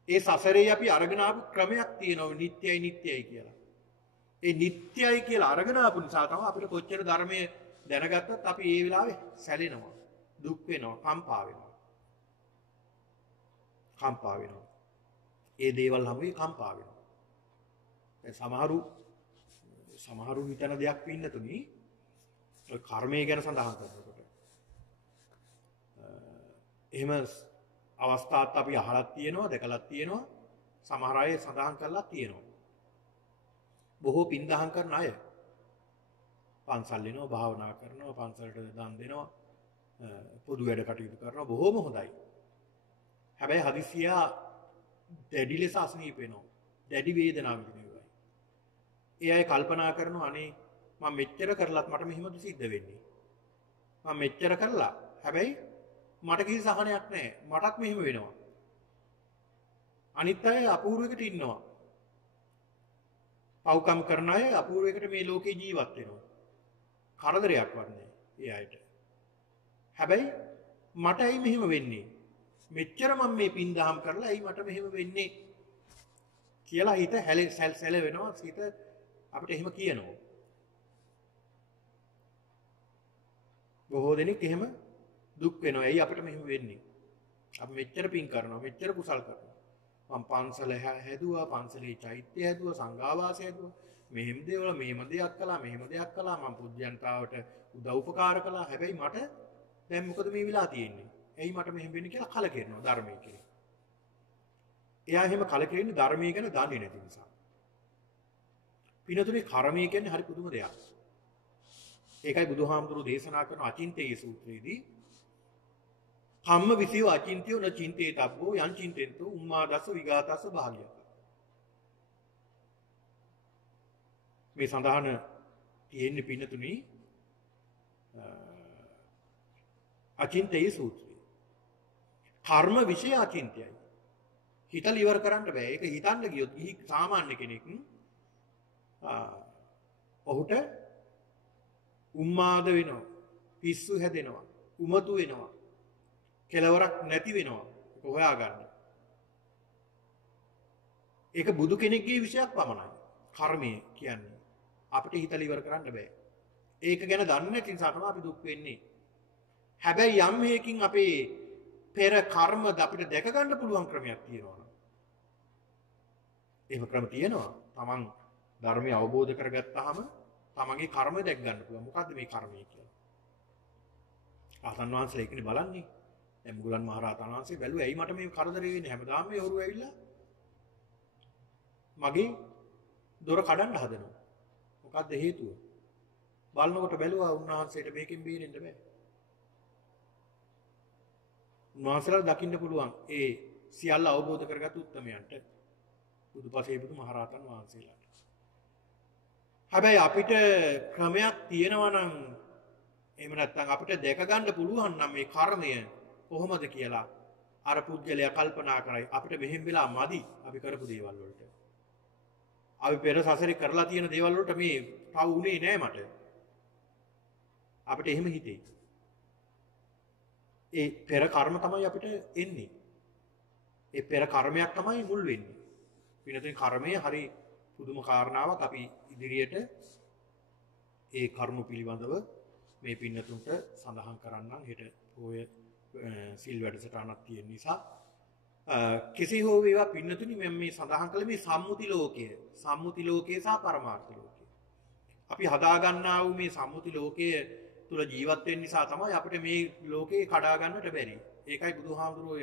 ඒ සසරේ අපි අරගෙන ආපු ක්‍රමයක් තියෙනවා නිත්‍යයි කියලා. ඒ නිත්‍යයි කියලා අරගෙන ආපු නිසා තමයි අපිට කොච්චර ධර්මයේ දැනගත්තත් අපි ඒ වෙලාවේ සැලෙනවා, දුක් වෙනවා, කම්පා වෙනවා. ඒ දේවල් හැමෝම කම්පා වෙනවා. දැන් සමහරු හිතන දෙයක් පින්නතුනි ඔය කර්මය ගැන සඳහන් කරනකොට එහෙම අවස්ථාත් අපි අහලක් තියෙනවා, දැකලක් තියෙනවා, සමහර අය සඳහන් කරලා තියෙනවා. බොහෝ පින් දහම් කරන අය පන්සල් යනවා, භාවනා කරනවා, පන්සලට දන් දෙනවා, පොදු වැඩ කටයුතු කරනවා, බොහෝම හොඳයි. හැබැයි හදිසිය දැඩි ලෙස අසනීප වෙනවා. දැඩි වේදනාවක් විඳිනවා. ඒ අය කල්පනා කරනවා අනේ මම මෙච්චර කරලත් මට මෙහෙමද සිද්ධ වෙන්නේ. මම මෙච්චර කරලා හැබැයි මට කිසි සහනයක් නැහැ. මටත් මෙහෙම වෙනවා. අනිත් අය අපූර්වයකට ඉන්නවා. පව්කම් කරන අය අපූර්වයකට මේ ලෝකේ ජීවත් වෙනවා. කරදරයක් වන්නේ ඒ අයට. හැබැයි මට ඇයි මෙහෙම වෙන්නේ? මෙච්චර මම මේ පින් දහම් කරලා ඇයි මට මෙහෙම වෙන්නේ කියලා හිත සැල වෙනවා. හිත අපිට එහෙම කියනවා. බොහෝ දෙනෙක් එහෙම දුක් වෙනවා. ඇයි අපිට මෙහෙම වෙන්නේ? අපි මෙච්චර පින් කරනවා, මෙච්චර කුසල් කරනවා. මම පන්සල හැදුවා, පන්සලේ චෛත්‍ය හැදුවා, සංඝාවාසය හැදුවා. මෙහෙම දේවල් මෙහෙම දෙයක් කළා, මම පුජ්‍යන්තාවට උදව් උපකාර කළා. හැබැයි මට දැන් මොකද මේ වෙලා තියෙන්නේ? ඇයි මට මෙහෙම වෙන්නේ කියලා කලකිරෙනවා ධර්මයේ කියලා. එයා එහෙම කලකිරෙන්නේ ධර්මයේ ගැන දන්නේ නැති නිසා. පිනතුනේ කර්මය කියන්නේ හරි පුදුම දෙයක්. ඒකයි බුදුහාමුදුරු දේශනා කරන අචින්තේ සූත්‍රයේදී කම්ම විසිය අචින්තියෝ න චින්තේ තබ්බෝ යං චින්තෙන්තෝ උම්මාදස්ස විඝාතස්ස භාගියක. මේ සඳහන තියෙන්නේ පින්නතුනි අචින්තේ සූත්‍රය. කර්ම විෂය අචින්තයයි. හිතල ඉවර කරන්න බෑ. ඒක හිතන්න ගියොත් සාමාන්‍ය කෙනෙක් ඔහුට උම්මාද වෙනවා, පිස්සු හැදෙනවා, උමතු වෙනවා, කෙලවරක් නැති වෙනවා. ඒක හොයාගන්න. ඒක බුදු කෙනෙක්ගේ විෂයක් පමණයි. කර්මය කියන්නේ අපිට හිතලා ඉවර කරන්න බෑ. ඒක ගැන දන්නේ නැති නිසා තමයි අපි දුක් වෙන්නේ. හැබැයි යම් හේකින් අපේ පෙර කර්ම අපිට දැක ගන්න පුළුවන් ක්‍රමයක් තියෙනවා. එහෙම ක්‍රම තියෙනවා. Taman ධර්මය අවබෝධ කරගත්තාම තමන්ගේ කර්ම දැක් ගන්න පුළුවන්. මොකද්ද මේ කර්මය කියලා? ආසන් වහන්සේලා ඒකනේ බලන්නේ. දැන් මුගලන් මහරහතන් වහන්සේ බැලුවා ඇයි මට මේ කරදරේ වෙන්නේ? හැමදාම මේ හොරු ඇවිල්ලා මගේ දොර කඩන්න හදනවා. මොකද්ද හේතුව? බලනකොට බැලුවා උන්වහන්සේට මේකෙන් බේරෙන්න බෑ. උන්වහන්සේලා දකින්න පුළුවන් ඒ සියල්ල අවබෝධ කරගත් උත්තමයන්ට බුදුපසේ බුදු මහරහතන් වහන්සේලාට. හැබැයි අපිට ක්‍රමයක් තියෙනවා නම් එහෙම නැත්නම් අපිට දැක ගන්න පුළුවන් නම් මේ කර්මය කොහොමද කියලා අර පුද්ගලයා කල්පනා කරයි අපිට මෙහෙම වෙලා මදි අපි කරපු දේවල් වලට. අපි පෙර සසරේ කරලා තියෙන දේවල් වලට මේ පව් උනේ නෑ මට. අපිට එහෙම හිතේ. ඒ පෙර කර්ම තමයි අපිට එන්නේ. ඒ පෙර කර්මයක් තමයි මුල් වෙන්නේ. පිනතුන් කර්මය හරි පුදුම කාරණාවක්. අපි ඉදිරියට ඒ කරුණු පිළිබඳව මේ පින්නතුන්ට සඳහන් කරන්නම්. හෙට පොය සිල් වැඩසටහනක් තියෙන නිසා කෙසේ හෝ වේවා පින්නතුනි මම මේ සඳහන් කළ මේ සම්මුති ලෝකය සහ පරමාර්ථ ලෝකය. අපි හදා ගන්නා වූ මේ සම්මුති ලෝකය තුල ජීවත් වෙන්න නිසා තමයි අපිට මේ ලෝකේ කඩා ගන්නට බැරි. ඒකයි බුදුහාමුදුරුවෝ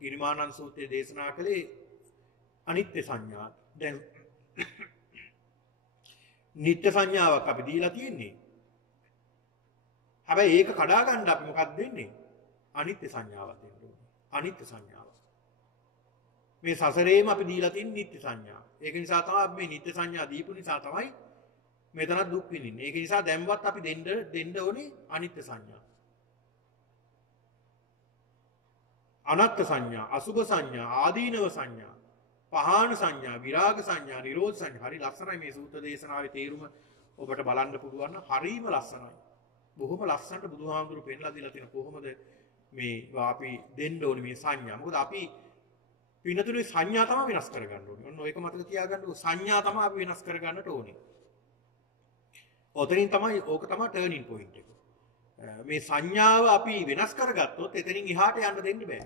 ගිරිමානන්ද සූත්‍රයේ දේශනා කළේ අනිත්‍ය සංඥා. දැන් නිත්‍ය සංඥාවක් අපි දීලා තියෙන්නේ. හැබැයි ඒක කඩා ගන්න අපි මොකක්ද දෙන්නේ? අනිත්‍ය සංඥාවක් දෙන්න ඕනේ. අනිත්‍ය සංඥාව. මේ සසරේම අපි දීලා තියෙන නිත්‍ය සංඥා. ඒක නිසා තමයි අපි මේ නිත්‍ය සංඥා දීපු නිසා තමයි මෙතන දුක් විඳින්නේ. ඒක නිසා දැන්වත් අපි දෙන්න ඕනේ අනිත්‍ය සංඥා. අනත්ත් සංඥා, අසුභ සංඥා, ආදීනව සංඥා, පහාන සංඥා, විරාග සංඥා, නිරෝධ සංඥා. හරි ලස්සනයි මේ සූත්‍ර දේශනාවේ තේරුම ඔබට බලන්න පුළුවන් නම් හරිම ලස්සනයි. බොහොම ලස්සනට බුදුහාමුදුරු පෙන්ලා දීලා තියෙන කොහොමද මේ අපි දෙන්න ඕනේ මේ සංඥා. මොකද අපි පිනතුනේ සංඥා තමයි වෙනස් කරගන්න ඕනේ. ඔන්න ඒක මතක තියාගන්න ඕනේ. සංඥා තමයි අපි වෙනස් කරගන්නට ඕනේ. ඔතනින් තමයි ඕක තමයි ටර්නින් පොයින්ට් එක. මේ සංඥාව අපි වෙනස් කරගත්තොත් එතනින් එහාට යන්න දෙන්න බෑ.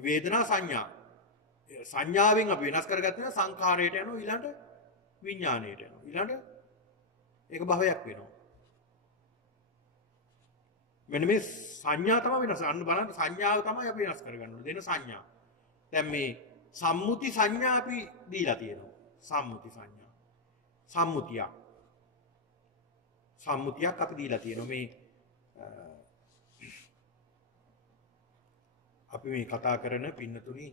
වේදනා සංඥා සංඥාවෙන් අපි වෙනස් කරගත්තා සංඛාරයට යනවා ඊළඟ විඥාණයට යනවා. ඊළඟ ඒක භවයක් වෙනවා. මෙන්න මේ සංඥා තමයි වෙනස්. අන්න බලන්න සංඥාව තමයි අපි වෙනස් කරගන්න ඕනේ. දෙන සංඥා. දැන් මේ සම්මුති සංඥා අපි දීලා තියෙනවා. සම්මුති සංඥා. සම්මුතියක් අපි දීලා තියෙනවා. මේ අපි මේ කතා කරන පින්නතුනි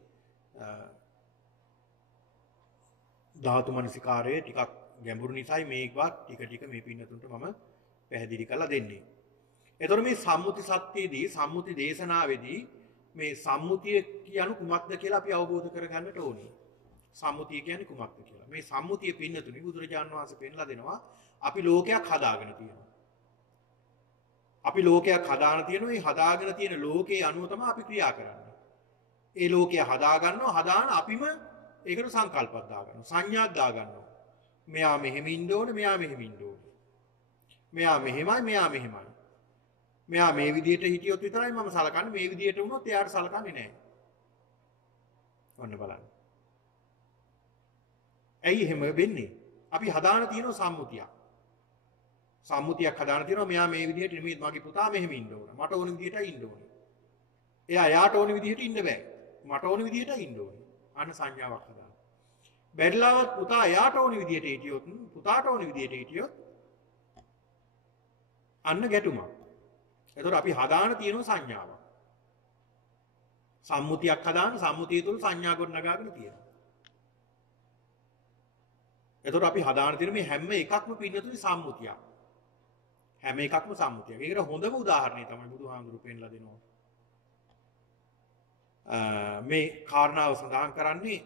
ධාතු මනසිකාරයේ ටිකක් ගැඹුරු නිසායි මේකවත් ටික ටික මේ පින්නතුන්ට මම පැහැදිලි කරලා දෙන්නේ. එතකොට මේ සම්මුති සත්‍යයේදී සම්මුති දේශනාවේදී මේ සම්මුතිය කියන කුමක්ද කියලා අපි අවබෝධ කරගන්නට ඕනේ. සම්මුතිය කියන්නේ කුමක්ද කියලා. මේ සම්මුතිය පින්නතුනි බුදුරජාණන් වහන්සේ පෙන්ලා දෙනවා අපි ලෝකයක් හදාගෙන තියෙනවා. අපි ලෝකයක් හදාගෙන තියෙනවා. මේ හදාගෙන තියෙන ලෝකේ අනුව තමයි අපි ක්‍රියා කරන්නේ. ඒ ලෝකය හදා ගන්නවා. හදාන අපිම ඒකට සංකල්පයක් දාගන්නවා. සංඥාවක් දාගන්නවා. මෙයා මෙහෙම ඉන්න ඕනේ, මෙයා මෙහෙම ඉන්න ඕනේ. මෙයා මෙහෙමයි, මෙයා මෙහෙමයි. මෙයා මේ විදිහට හිටියොත් විතරයි මම සලකන්නේ. මේ විදිහට වුණොත් එයාට සලකන්නේ නැහැ. ඔන්න බලන්න. ඇයි එහෙම වෙන්නේ? අපි හදාන තියෙන සම්මුතියක්. සම්මුතියක් හදාන තියෙනවා මෙයා මේ විදිහට නෙමෙයි මගේ පුතා මෙහෙම ඉන්න ඕන. මට ඕන විදිහටයි ඉන්න ඕනේ. එයා යාට ඕන විදිහට ඉන්න බෑ. මට ඕන විදිහටයි ඉන්න ඕනේ. අන්න සංඥාවක් හදාන. බැරිලාවත් පුතා යාට ඕන විදිහට හිටියොත් පුතාට ඕන විදිහට හිටියොත් අන්න ගැටුමක්. එතකොට අපි හදාන තියෙන සංඥාවක්. සම්මුතියක් හදාන සම්මුතිය තුළ සංඥා ගොඩනගාගෙන තියෙනවා. එතකොට අපි හදාන තියෙන මේ හැම එකක්ම පින්නතුනි සම්මුතියක්. හැම එකක්ම සම්මුතියක්. ඒකට හොඳම උදාහරණය තමයි බුදුහාමුදුරු පෙන්ලා දෙනවා. මේ කාරණාව සඳහන් කරන්නේ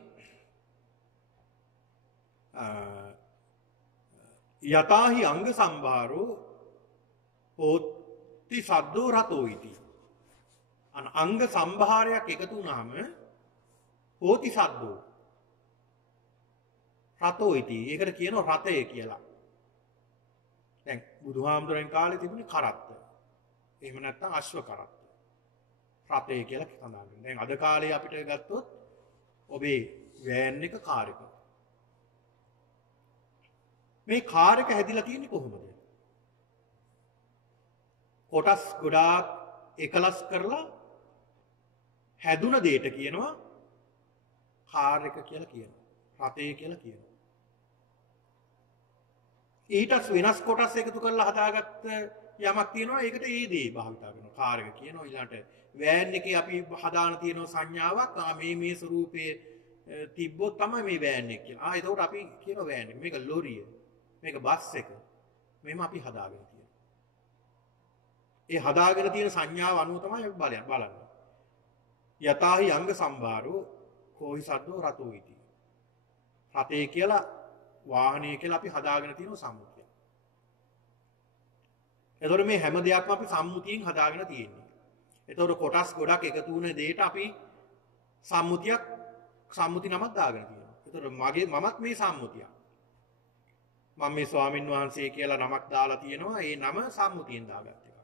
යතාහි අංග සම්භාරෝ හෝති සද්දෝ රතෝ ඉති. අංග සම්භාරයක් එකතු වුණාම හෝති සද්දෝ රතෝ ඉති. ඒකට කියනවා රතය කියලා. දැන් බුදුහාමුදුරන් කාලේ තිබුණේ කරත්ත. එහෙම නැත්නම් අශ්ව කරත්ත. රතය කියලා සඳහන් වෙනවා. දැන් අද කාලේ අපිට ගත්තොත් ඔබේ වෑන් එක කාර් එක. මේ කාර් එක හැදිලා තියෙන්නේ කොහොමද? කොටස් ගොඩාක් එකලස් කරලා හැදුන දෙයට කියනවා කාර් එක කියලා කියනවා. රතය කියලා කියනවා. ඊටස් වෙනස් කොටස් එකතු කරලා හදාගත්ත යමක් තියෙනවා. ඒකට ඒ දේ භාවිතා කරනවා. කාර් එක කියනවා. ඊළඟට වෑන් එකේ අපි හදාන තියෙන සංඥාවක් මේ ස්වරූපයේ තිබ්බොත් තමයි මේ වෑන් එක කියලා. එතකොට අපි කියනවා වෑන් එක. මේක ලොරිය. මේක බස් එක. මෙහෙම අපි හදාගෙන තියෙනවා. ඒ හදාගෙන තියෙන සංඥාව අනුව තමයි අපි බලන්නේ. යතාහි අංග සම්භාරෝ කෝහි සද්දෝ රතෝ ඉති. රතේ කියලා වාහනය කියලා අපි හදාගෙන තියෙන සම්මුතිය. එතකොට මේ හැම දෙයක්ම අපි සම්මුතියෙන් හදාගෙන තියෙන්නේ. එතකොට කොටස් ගොඩක් එකතු වුණ දෙයට අපි සම්මුති නමක් දාගෙන තියෙනවා. එතකොට මමත් මේ සම්මුතියක්. මම මේ ස්වාමින් වහන්සේ කියලා නමක් දාලා තියෙනවා. ඒ නම සම්මුතියෙන් දාගත්ත එකක්.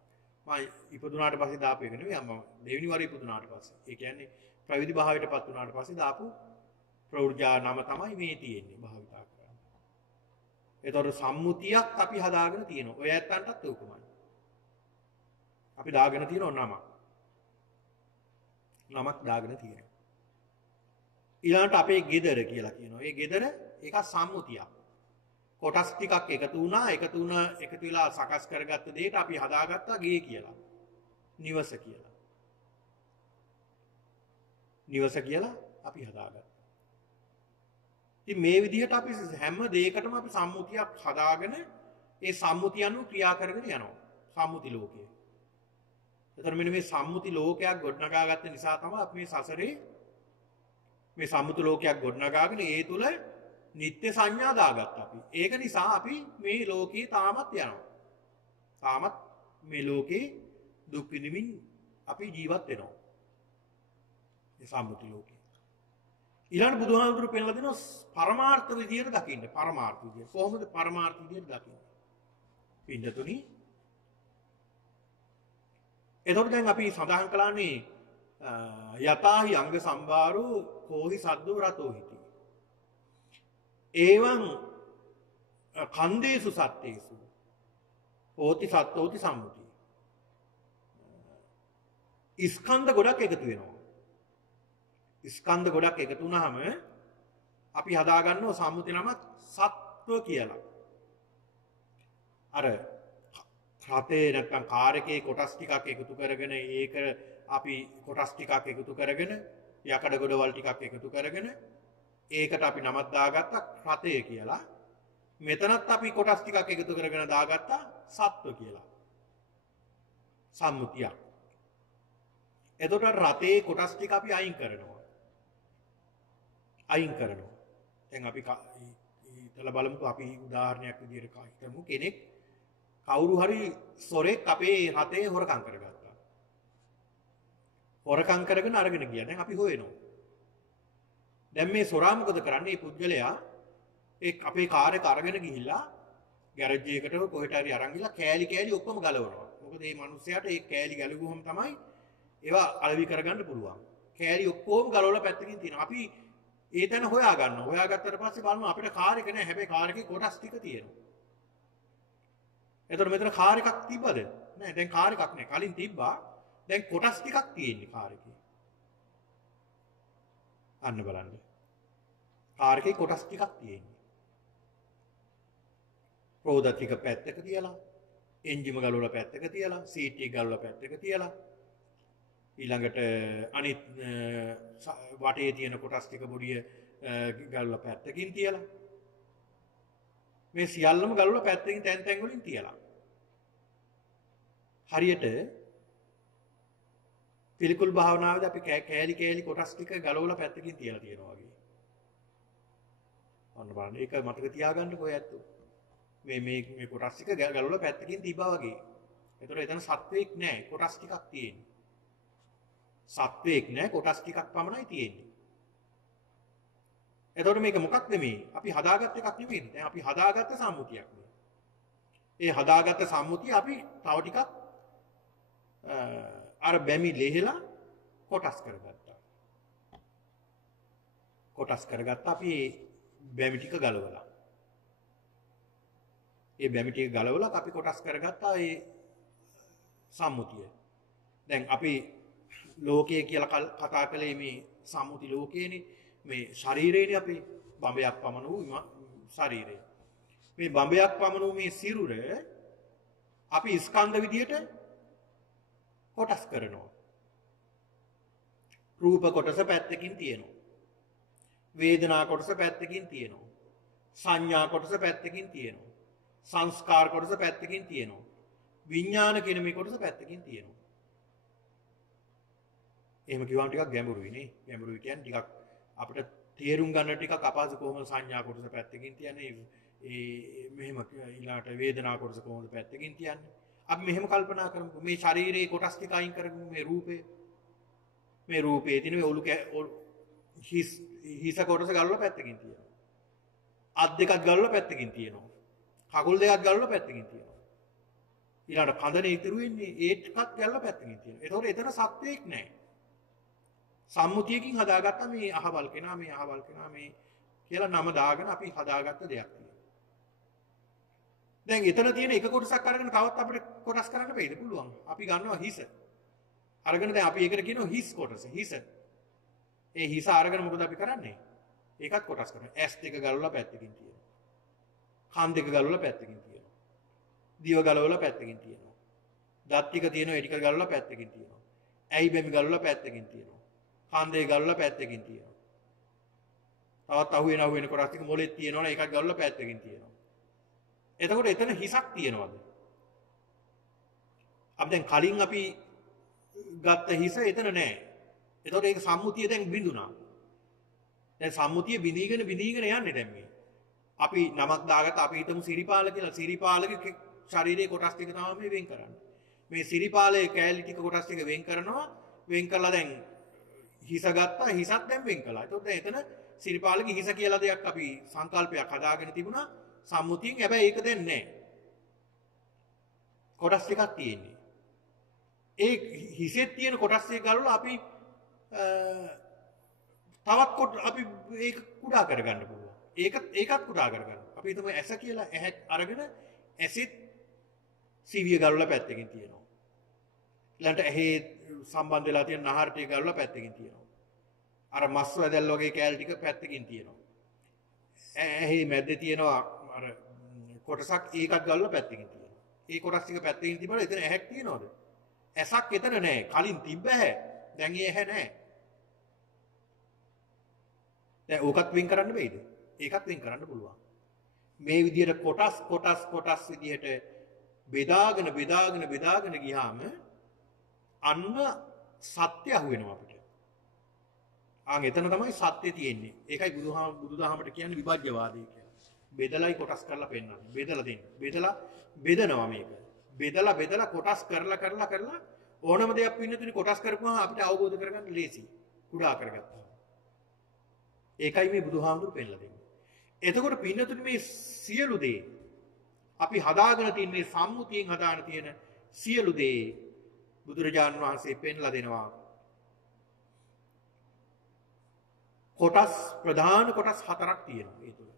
මම ඉපදුනාට පස්සේ දාපු එක නෙවෙයි. මම දෙවෙනි වරේ ඉපදුනාට පස්සේ. ඒ කියන්නේ ප්‍රවිධි භාවයටපත් වුණාට පස්සේ දාපු ප්‍රෞර්ජා නම තමයි මේ තියෙන්නේ භාවිතා කරන්නේ. ඒතකොට සම්මුතියක් අපි හදාගෙන තියෙනවා. ඔය ඇත්තන්ටත් උකුමයි. අපි දාගෙන තියෙන නමක්. නමක් දාගෙන තියෙනවා. ඊළඟට අපේ ගෙදර කියලා කියනවා. ඒ ගෙදර ඒක සම්මුතියක්. කොටස් ටිකක් එකතු වුණා. එකතු වෙලා සකස් කරගත්ත දෙයට අපි හදාගත්තා ගේ කියලා. නිවස කියලා. නිවස කියලා අපි හදාගත්තා. ඉතින් මේ විදිහට අපි හැම දෙයකටම අපි සම්මුතියක් හදාගෙන ඒ සම්මුතිය අනුව ක්‍රියා කරගෙන යනවා. සම්මුති ලෝකයේ. එතකොට මෙන්න මේ සම්මුති ලෝකයක් ගොඩනගාගත්ත නිසා තමයි අපි මේ සසරේ මේ සම්මුති ලෝකයක් ගොඩනගාගෙන ඒ තුල නිත්‍ය සංඥා දාගත්තා අපි. ඒක නිසා අපි මේ ලෝකේ තාමත් යනවා. තාමත් මේ ලෝකේ දුක් විඳින්මින් අපි ජීවත් වෙනවා. මේ සම්මුති ලෝකේ. ඊළඟ බුදුහාමුදුරු පෙන්වලා දෙනවා පරමාර්ථ විදියට දකින්න. පරමාර්ථ විදිය. කොහොමද පරමාර්ථ විදියට දකින්නේ? පින්නතුනි. එතකොට දැන් අපි සඳහන් කළානේ යතාහි අංග සම්භාරෝ කෝහි සද්දෝ රතෝ හිති. ඒවං කන්දේසු සත්තේසු හෝති සත්තෝති සම්මුති. ස්කන්ධ ගොඩක් එකතු වෙනවා. ස්කන්ධ ගොඩක් එකතු වුණාම අපි හදා ගන්නවා සම්මුති නමක් සත්ව කියලා. අර රතේ නැත්නම් කාර් එකේ කොටස් ටිකක් එකතු කරගෙන ඒක අපි කොටස් ටිකක් එකතු කරගෙන යකඩ ගොඩවල් ටිකක් එකතු කරගෙන ඒකට අපි නමක් දාගත්තා රතය කියලා. මෙතනත් අපි කොටස් ටිකක් එකතු කරගෙන දාගත්තා සත්ව කියලා. සම්මුතියක්. එතකොට රතේ කොටස් ටික අපි අයින් කරනවා. දැන් අපි හිතලා බලමුකෝ අපි උදාහරණයක් විදිහට හිතමු කෙනෙක් කවුරු හරි සොරෙක් අපේ රතේ හොරකම් කරගත්තා. හොරකම් කරගෙන අරගෙන ගියා. දැන් අපි හොයනවා. දැන් මේ සොරා මොකද කරන්නේ? මේ පුද්ගලයා ඒ අපේ කාර් එක අරගෙන ගිහිල්ලා ගෑරේජ් එකකට කොහෙට හරි අරන් ගිහලා කෑලි ඔක්කොම ගලවනවා. මොකද මේ මිනිස්සයාට ඒ කෑලි ගලවුවම තමයි ඒවා අලෙවි කරගන්න පුළුවන්. කෑලි ඔක්කොම ගලවලා පැත්තකින් තියෙනවා. අපි ඒ තැන හොයා ගන්නවා. හොයාගත්තට පස්සේ බලමු අපිට කාර් එක නෑ. හැබැයි කාර් එකේ කොටස් ටික තියෙනවා. එතකොට මෙතන කාර් එකක් තිබ්බද? නෑ. දැන් කාර් එකක් නෑ. කලින් තිබ්බා. දැන් කොටස් ටිකක් තියෙන්නේ කාර් එකේ. අන්න බලන්න. කාර් එකේ කොටස් ටිකක් තියෙන්නේ. රෝදා ටික පැත්තක තියලා, එන්ජිම ගලවලා පැත්තක තියලා, සීට් එක ගලවලා පැත්තක තියලා, ඊළඟට අනිත් වටේ තියෙන කොටස් ටික පොඩිය ගලවලා පැත්තකින් තියලා, මේ සියල්ලම ගලවලා පැත්තකින් තැන් වලින් තියලා. හරියට පිළිකුල් භාවනාවේදී අපි කෑලි කොටස් ටික ගලවලා පැත්තකින් තියලා තියෙනවා වගේ. අන්න බලන්න ඒක මතක තියාගන්නකෝ ඇත්තෝ. මේ කොටස් ටික ගලවලා පැත්තකින් තිබ්බා වගේ. ඒතකොට එතන සත්වයක් නැහැ කොටස් ටිකක් තියෙන්නේ. සත්වයක් නැහැ කොටස් ටිකක් පමණයි තියෙන්නේ. එතකොට මේක මොකක්ද මේ? අපි හදාගත්ත එකක් නෙමෙයි. දැන් අපි හදාගත්ත සම්මුතියක් මේ. ඒ හදාගත්ත සම්මුතිය අපි තව ටිකක් අර බැමි ලෙහෙලා කොටස් කරගත්තා. අපි බැමි ටික ගලවලා. ඒ බැමි ටික ගලවලා අපි කොටස් කරගත්තා ඒ සම්මුතිය. දැන් අපි ලෝකය කියලා කතා කළේ මේ සම්මුති ලෝකයේනේ. මේ ශරීරයනේ අපේ බඹයක් පමණ වූ ශරීරය. මේ බඹයක් පමණ වූ මේ සිරුර අපි ස්කන්ධ විදියට කොටස් කරනවා. රූප කොටස පැත්තකින් තියෙනවා. වේදනා කොටස පැත්තකින් තියෙනවා. සංඥා කොටස පැත්තකින් තියෙනවා. සංස්කාර කොටස පැත්තකින් තියෙනවා. විඥාන කියන මේ කොටස පැත්තකින් තියෙනවා. එහෙම කිව්වම ටිකක් ගැඹුරුයි නේ. ගැඹුරුයි කියන්නේ ටිකක් අපිට තේරුම් ගන්න ටිකක් අපහසු කොහොමද සංඥා කොටස පැත්තකින් තියන්නේ. මෙහෙම ඊළාට වේදනා කොටස කොහොමද පැත්තකින් තියන්නේ. අපි මෙහෙම කල්පනා කරමුකෝ මේ ශරීරයේ කොටස් ටික අයින් කරගමු මේ රූපේ තියෙන මේ ඔලු හිස කොටස ගලවලා පැත්තකින් තියෙනවා. අත් දෙකක් ගලවලා පැත්තකින් තියෙනවා. කකුල් දෙකක් ගලවලා පැත්තකින් තියෙනවා. ඊළඟට කඳනේ ඉතුරු වෙන්නේ ඒ ටිකක් ගලවලා පැත්තකින් තියෙනවා. ඒතකොට එතන සත්‍යයක් නැහැ. සම්මුතියකින් හදාගත්ත මේ අහවල් කෙනා මේ කියලා නම දාගෙන අපි හදාගත්ත දෙයක් තියෙනවා. දැන් එතන තියෙන එක කොටසක් අරගෙන තවත් අපිට කොටස් කරන්න බැයිද? පුළුවන්. අපි ගන්නවා හිස. අරගෙන දැන් අපි ඒකට කියනවා හිස් කොටස. හිස. ඒ හිස අරගෙන මොකද අපි කරන්නේ? ඒකත් කොටස් කරනවා. ඇස් දෙක ගලවලා පැත්තකින් තියෙනවා. කන් දෙක ගලවලා පැත්තකින් තියෙනවා. දිව ගලවලා පැත්තකින් තියෙනවා. දත් ටික තියෙනවා ඒ ටික ගලවලා පැත්තකින් තියෙනවා. ඇයි බැමි ගලවලා පැත්තකින් තියෙනවා. කන් දෙක ගලවලා පැත්තකින් තියෙනවා. තවත් අහුවෙන කොටස් ටික මොලෙත් තියෙනවනේ ඒකත් ගලවලා පැත්තකින් තියෙනවා. එතකොට එතන හිසක් තියෙනවද? අපි දැන් කලින් අපි ගත්ත හිස එතන නැහැ. එතකොට ඒක සම්මුතිය දැන් බිඳුණා. දැන් සම්මුතිය බිඳීගෙන යන්නේ දැන් මේ. අපි නමක් දාගත්ත අපි හිතමු සිරිපාල කියලා. සිරිපාලගේ ශරීරයේ කොටස් ටික තමයි මේ වෙන් කරන්නේ. මේ සිරිපාලයේ කෑලි ටික කොටස් ටික වෙන් කරනවා. වෙන් කළා දැන් හිස ගත්තා. හිසත් දැන් වෙන් කළා. එතකොට දැන් එතන සිරිපාලගේ හිස කියලා දෙයක් අපි සංකල්පයක් හදාගෙන තිබුණා. සම්මුතියෙන් හැබැයි ඒක දැන් නැහැ. කොටස් ටිකක් තියෙන්නේ. ඒ හිසෙත් තියෙන කොටස් ටික ගලවලා අපි තවත් අපි ඒක කුඩා කරගන්න පුළුවන්. ඒකත් කුඩා කරගන්න. අපි හිතමු ඇස කියලා ඇහත් අරගෙන ඇසෙත් සිවිය ගලවලා පැත්තකින් තියෙනවා. ඊළඟට ඇහි සම්බන්ධ වෙලා තියෙන නහර ටික ගලවලා පැත්තකින් තියෙනවා. අර මස් වැදල් වගේ කෑලි ටික පැත්තකින් තියෙනවා. ඇහි මැද්දේ තියෙනවා අර කොටසක් ඒකත් ගලවලා පැත්තකින් තියෙනවා. ඒ කොටස් ටික පැත්තකින් තිබ්බම එතන ඇහක් තියෙනවද? ඇසක් එතන නැහැ. කලින් තිබ්බ ඇහැ. දැන් ඒ ඇහැ නැහැ. දැන් ඕකත් වෙන් කරන්න බෑද? ඒකත් වෙන් කරන්න පුළුවන්. මේ විදිහට කොටස් විදිහට බෙදාගෙන ගියාම අන්න සත්‍ය අහුවෙනවා අපිට. ආන් එතන තමයි සත්‍ය තියෙන්නේ. ඒකයි බුදුදහමට කියන්නේ විභජ්‍යවාදී කියලා. බෙදලයි කොටස් කරලා පෙන්නන්නේ. බෙදලා දෙන්න. බෙදනවා මේක. බෙදලා කොටස් කරලා ඕනම දෙයක් පින්නතුනි කොටස් කරපුවම අපිට අවබෝධ කරගන්න ලේසි. කුඩා කරගත්තා. ඒකයි මේ බුදුහාමුදුරු පෙන්නලා දෙන්නේ. එතකොට පින්නතුනි මේ සියලු දේ අපි හදාගෙන තියෙන මේ සම්මුතියෙන් හදාගෙන තියෙන සියලු දේ බුදුරජාණන් වහන්සේ පෙන්ලා දෙනවා. කොටස් ප්‍රධාන කොටස් හතරක් තියෙනවා ඒ තුල.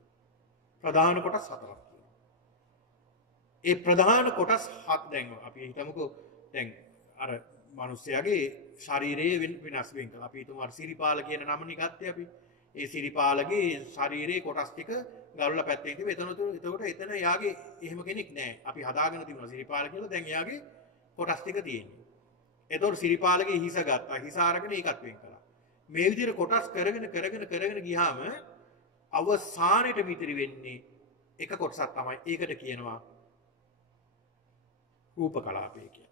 ප්‍රධාන කොටස් හතරක් තියෙනවා. ඒ ප්‍රධාන කොටස් හත් දැන් අපි හිතමුකෝ දැන් අර මිනිස්යාගේ ශරීරයේ වෙනස් වෙන කල අපි හිතමු අර සිරිපාල කියන නමනේ ගත්තේ අපි. ඒ සිරිපාලගේ ශරීරයේ කොටස් ටික ගල්ලා පැත්තෙන් තිබෙ එතකොට එතන යාගේ එහෙම කෙනෙක් නැහැ. අපි හදාගෙන තිබුණා සිරිපාල කියලා. දැන් යාගේ කොටස් ටික තියෙනවා. එතකොට සිරිපාලගේ හිස ගත්තා. හිස අරගෙන ඒකත් වෙන් කළා. මේ විදිහට කොටස් කරගෙන ගියාම අවසානයේට මිත්‍රි වෙන්නේ එක කොටසක් තමයි. ඒකට කියනවා රූප කලාපය කියලා.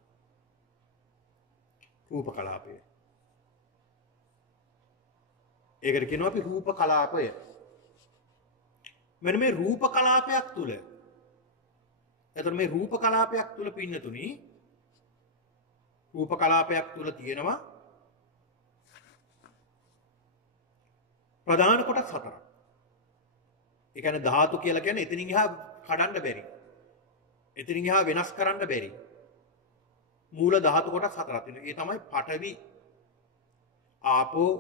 රූප කලාපය. ඒකට කියනවා අපි රූප කලාපය. මෙන්න මේ රූප කලාපයක් තුල එතකොට මේ රූප කලාපයක් තුල පින්නතුනි රූප කලාපයක් තුල තියෙනවා ප්‍රධාන කොටස් හතරක්. ඒ කියන්නේ ධාතු කියලා කියන්නේ එතනින් එහා කඩන්න බැරි. එතනින් එහා වෙනස් කරන්න බැරි. මූල ධාතු කොටස් හතරක් තියෙනවා. ඒ තමයි පඨවි, ආපෝ,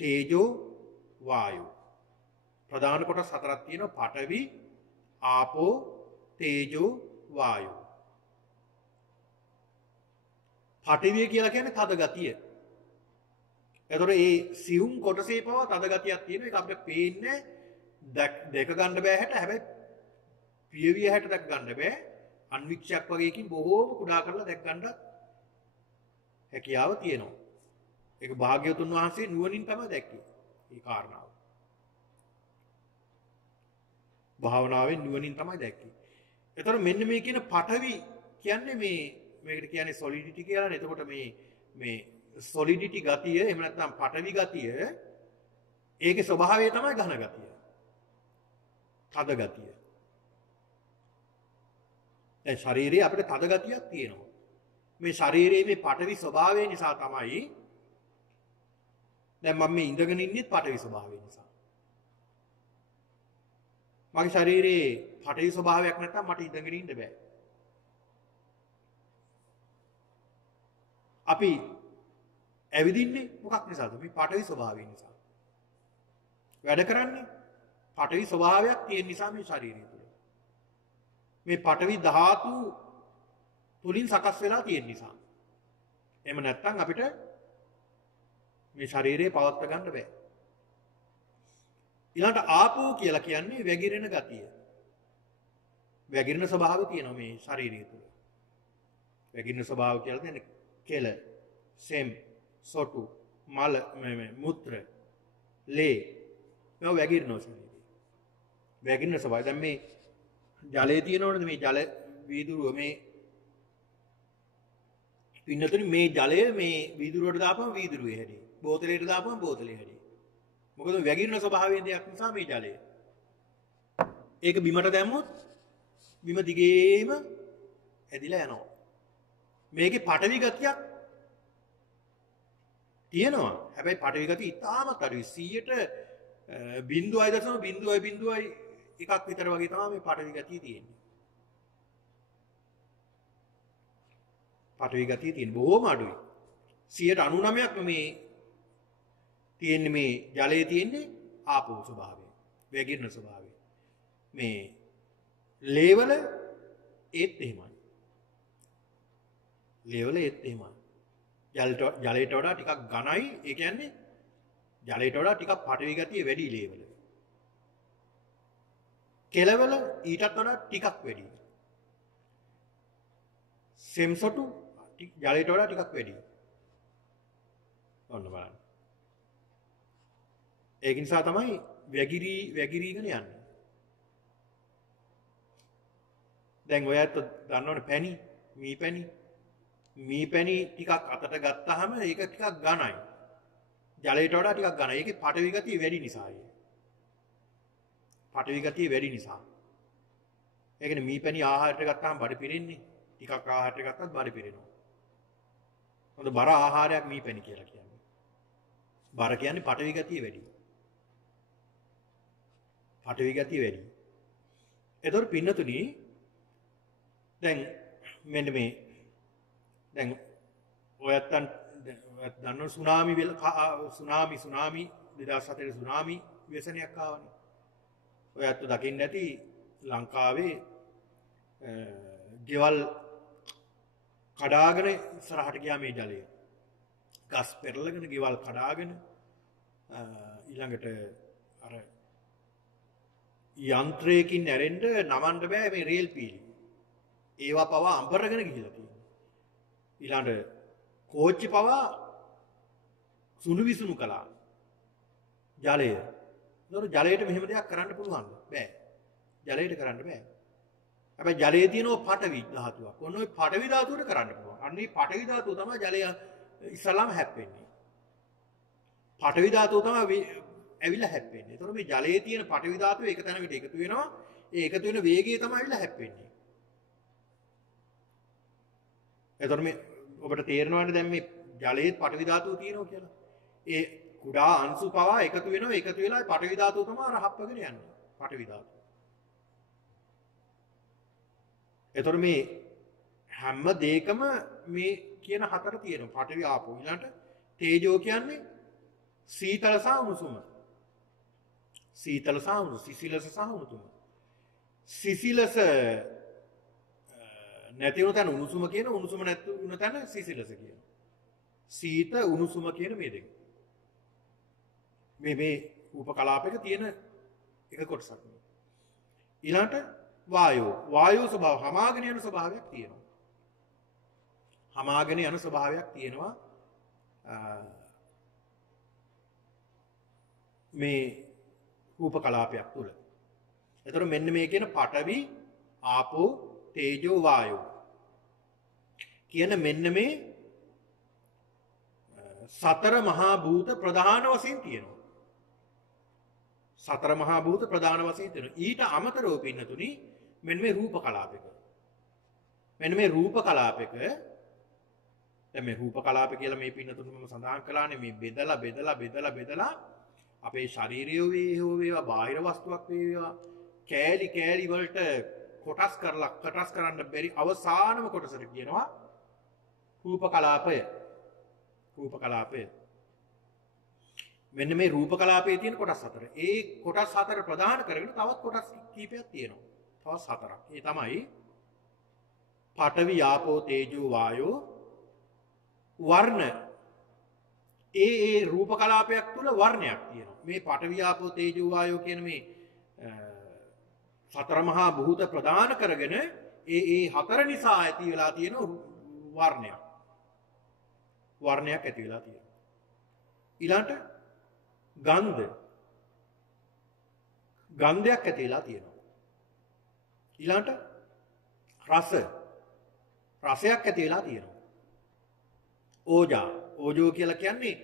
තේජෝ, වායෝ. ප්‍රධාන කොටස් හතරක් තියෙනවා. පඨවි, ආපෝ, තේජෝ, වායෝ. පඨවිය කියලා කියන්නේ තද ගතිය. එතකොට මේ සියුම් කොටසේ පවා තද ගතියක් තියෙනවා. ඒක අපිට පේන්නේ දැක ගන්න බෑ හැට. හැබැයි පියවිය හැට දැක ගන්න බෑ. අන්වික්ෂයක් වගේකින් බොහෝම කුඩා කරලා දැක ගන්න හැකියාව තියෙනවා. ඒක භාග්‍යවතුන් වහන්සේ නුවණින් තමයි දැක්කේ. මේ කාරණාව. භාවනාවෙන් නුවණින් තමයි දැක්කේ. එතකොට මෙන්න මේ කියන පඨවි කියන්නේ මේකට කියන්නේ සොලිඩිටි කියලානේ. එතකොට මේ සොලිඩිටි ගතිය එහෙම නැත්නම් පඨවි ගතිය ඒකේ ස්වභාවය තමයි ඝන ගතිය. තද ගතිය. දැන් ශරීරයේ අපිට තද ගතියක් තියෙනවා. මේ ශරීරයේ මේ පඨවි ස්වභාවය නිසා තමයි දැන් මම මේ ඉඳගෙන ඉන්නේ පඨවි ස්වභාවය නිසා. මගේ ශරීරයේ පඨවි ස්වභාවයක් නැත්නම් මට ඉඳගෙන ඉන්න බෑ. අපි ඇවිදින්නේ මොකක් නිසාද? මේ පඨවි ස්වභාවය නිසා. වැඩ කරන්නේ පඨවි ස්වභාවයක් තියෙන නිසා මේ ශරීරය තුළ. මේ පඨවි ධාතු තුලින් සකස් වෙලා තියෙන නිසා. එහෙම නැත්නම් අපිට මේ ශරීරය පවත්වා ගන්න බෑ. ඊළඟට ආපෝ කියලා කියන්නේ වැగిරෙන ගතිය. වැగిරෙන ස්වභාවය තියෙනවා මේ ශරීරය තුළ. වැగిරෙන ස්වභාවය කියලා කියන්නේ කෙල, සෙම්, සොටු, මල, මුත්‍ර, ලේ මේවා වැగిරෙනවා ශරීරේ. වැగిරෙන ස්වභාවය. දැන් මේ ජලයේ තියෙනවනේ මේ ජල වීදුරුව මේ පින්නතුනි මේ ජලය මේ වීදුරුවට දාපුවම වීදුරුවේ හැටි. බෝතලයට දාපුවම බෝතලේ හැටි. මොකද වැగిරෙන ස්වභාවයෙන් දෙයක් නිසා මේ ජලය. ඒක බිමට දැම්මොත් බිම දිගේම ඇදිලා යනවා. මේකේ පඨවි ගතියක් තියෙනවා. හැබැයි පඨවි ගතිය ඉතාමත් අඩුයි. 0.0.0.0 එකක් විතර වගේ තමයි මේ පඨවි ගතිය තියෙන්නේ. පඨවි ගතිය තියෙන බොහොම අඩුයි. 99%ක්ම මේ තියෙන්නේ මේ ජලයේ තියෙන්නේ ආපෝ ස්වභාවය. වැగిරෙන ස්වභාවය. මේ ලේවල ඒත් එහෙමයි. ලේවල ඒත් එහෙමයි. ජලයට වඩා ටිකක් ඝනයි. ඒ කියන්නේ ජලයට වඩා ටිකක් පඨවි ගතිය වැඩි ලේවල. කෙලවල ඊටත් වඩා ටිකක් වැඩි. සෙම්සොටු ජලයට වඩා ටිකක් වැඩි. ඔන්න බලන්න. ඒක නිසා තමයි වැగిරීගෙන යන්නේ. දැන් ඔයත් දන්නවනේ පැණි, මී පැණි. මීපැණි ටිකක් අතට ගත්තාම ඒක ටිකක් ඝනයි. ජලයට වඩා ටිකක් ඝනයි. ඒකේ පටවි ගතිය වැඩි නිසා ඒක. පටවි ගතිය වැඩි නිසා. ඒ කියන්නේ මීපැණි ආහාරයට ගත්තාම බඩ පිරෙන්නේ. ටිකක් ආහාරයට ගත්තත් බඩ පිරෙනවා. හොඳ බර ආහාරයක් මීපැණි කියලා කියන්නේ. බර කියන්නේ පටවි ගතිය වැඩි. පටවි ගතිය වැඩි. ඒතර පින්නතුනි දැන් මෙන්න මේ දැන් ඔයත්තන් දන්න සුනාමි 2007 සුනාමි ව්‍යසනයක් ආවනේ. ඔයත් දකින්න ඇති ලංකාවේ ගෙවල් කඩාගෙන ඉස්සරහට ගියා මේ ජලය. ගස් පෙරලගෙන ගෙවල් කඩාගෙන ඊළඟට අර යන්ත්‍රයකින් ඇරෙන්න නමන්න බෑ මේ රේල් පීලි. ඒවා පවා අඹරගෙන ගිහිලා තියෙනවා. ඊළඟට කෝච්චි පවා සුළු විසුණු කළා. ජලය. ඒතර ජලයට මෙහෙම දෙයක් කරන්න පුළුවන්ද? බෑ. ජලයට කරන්න බෑ. හැබැයි ජලයේ තියෙන පටවි ධාතුවක්. ඔන්න ඔය පටවි ධාතුවට කරන්න පුළුවන්. අන්න මේ පටවි ධාතුව තමයි ජලය ඉස්සලාම හැප්පෙන්නේ. පටවි ධාතුව තමයි ඇවිල්ලා හැප්පෙන්නේ. ඒතර මේ ජලයේ තියෙන පටවි ධාතුව එක තැනකට එකතු වෙනවා. ඒ එකතු වෙන වේගය තමයි ඇවිල්ලා හැප්පෙන්නේ. එතකොට මේ ඔබට තේරෙනවද දැන් මේ ජලයේ පටවි ධාතුව තියෙනවා කියලා. ඒ කුඩා අංශු පවා එකතු වෙනවා. එකතු වෙලා පටවි ධාතුව තමයි රහප්පගෙන යන්නේ. පටවි ධාතුව. එතකොට මේ හැම දෙයකම මේ කියන හතර තියෙනවා. පටවි ආපෝ ඊළඟට තේජෝ කියන්නේ සීතල සහ උණුසුම. සීතල සහ උණුසුම, සිසිලස සහ උණුසුම. සිසිලස නැති වෙන තැන උණුසුම කියන, උණුසුම නැති වෙන තැන සිසිලස කියන. සීත උණුසුම කියන මේ දෙක. මේ උපකලාපයක තියෙන එක කොටසක්. ඊළඟට වායෝ. වායෝ ස්වභාව හමාගෙන යන ස්වභාවයක් තියෙනවා. හමාගෙන යන ස්වභාවයක් තියෙනවා. මේ රූපකලාපයක් තුල. එතකොට මෙන්න මේ කියන පඨවි, ආපෝ, තේජෝ, වායෝ කියන මෙන්න මේ සතර මහා භූත ප්‍රධාන වශයෙන් තියෙනවා. සතර මහා භූත ප්‍රධාන වශයෙන් තියෙනවා. ඊට අමතරව පින්නතුනි මෙන්න මේ රූපකලාපයක. මෙන්න මේ රූපකලාපයක දැන් මේ රූපකලාප කියලා මේ පින්නතුනි මම සඳහන් කළානේ මේ බෙදලා අපේ ශරීරය වේවා බාහිර වස්තුවක් වේවා කෑලි වලට කොටස් කරන්න බැරි අවසානම කොටසට කියනවා රූපකලාපය. රූපකලාපය. මෙන්න මේ රූපකලාපයේ තියෙන කොටස් හතර. ඒ කොටස් හතර ප්‍රධාන කරගෙන තවත් කොටස් කීපයක් තියෙනවා. තවත් හතරක්. ඒ තමයි පඨවි, ආපෝ, තේජෝ, වායෝ, වර්ණ. ඒ රූපකලාපයක් තුල වර්ණයක් තියෙනවා. මේ පඨවි, ආපෝ, තේජෝ, වායෝ කියන මේ සතර මහා භූත ප්‍රදාන කරගෙන ඒ හතර නිසා ඇති වෙලා තියෙන වර්ණයක්. වර්ණයක් ඇති වෙලා තියෙනවා. ඊළඟට ගන්ධයක් ඇති වෙලා තියෙනවා. ඊළඟට රසයක් ඇති වෙලා තියෙනවා. ඕජෝ කියලා කියන්නේ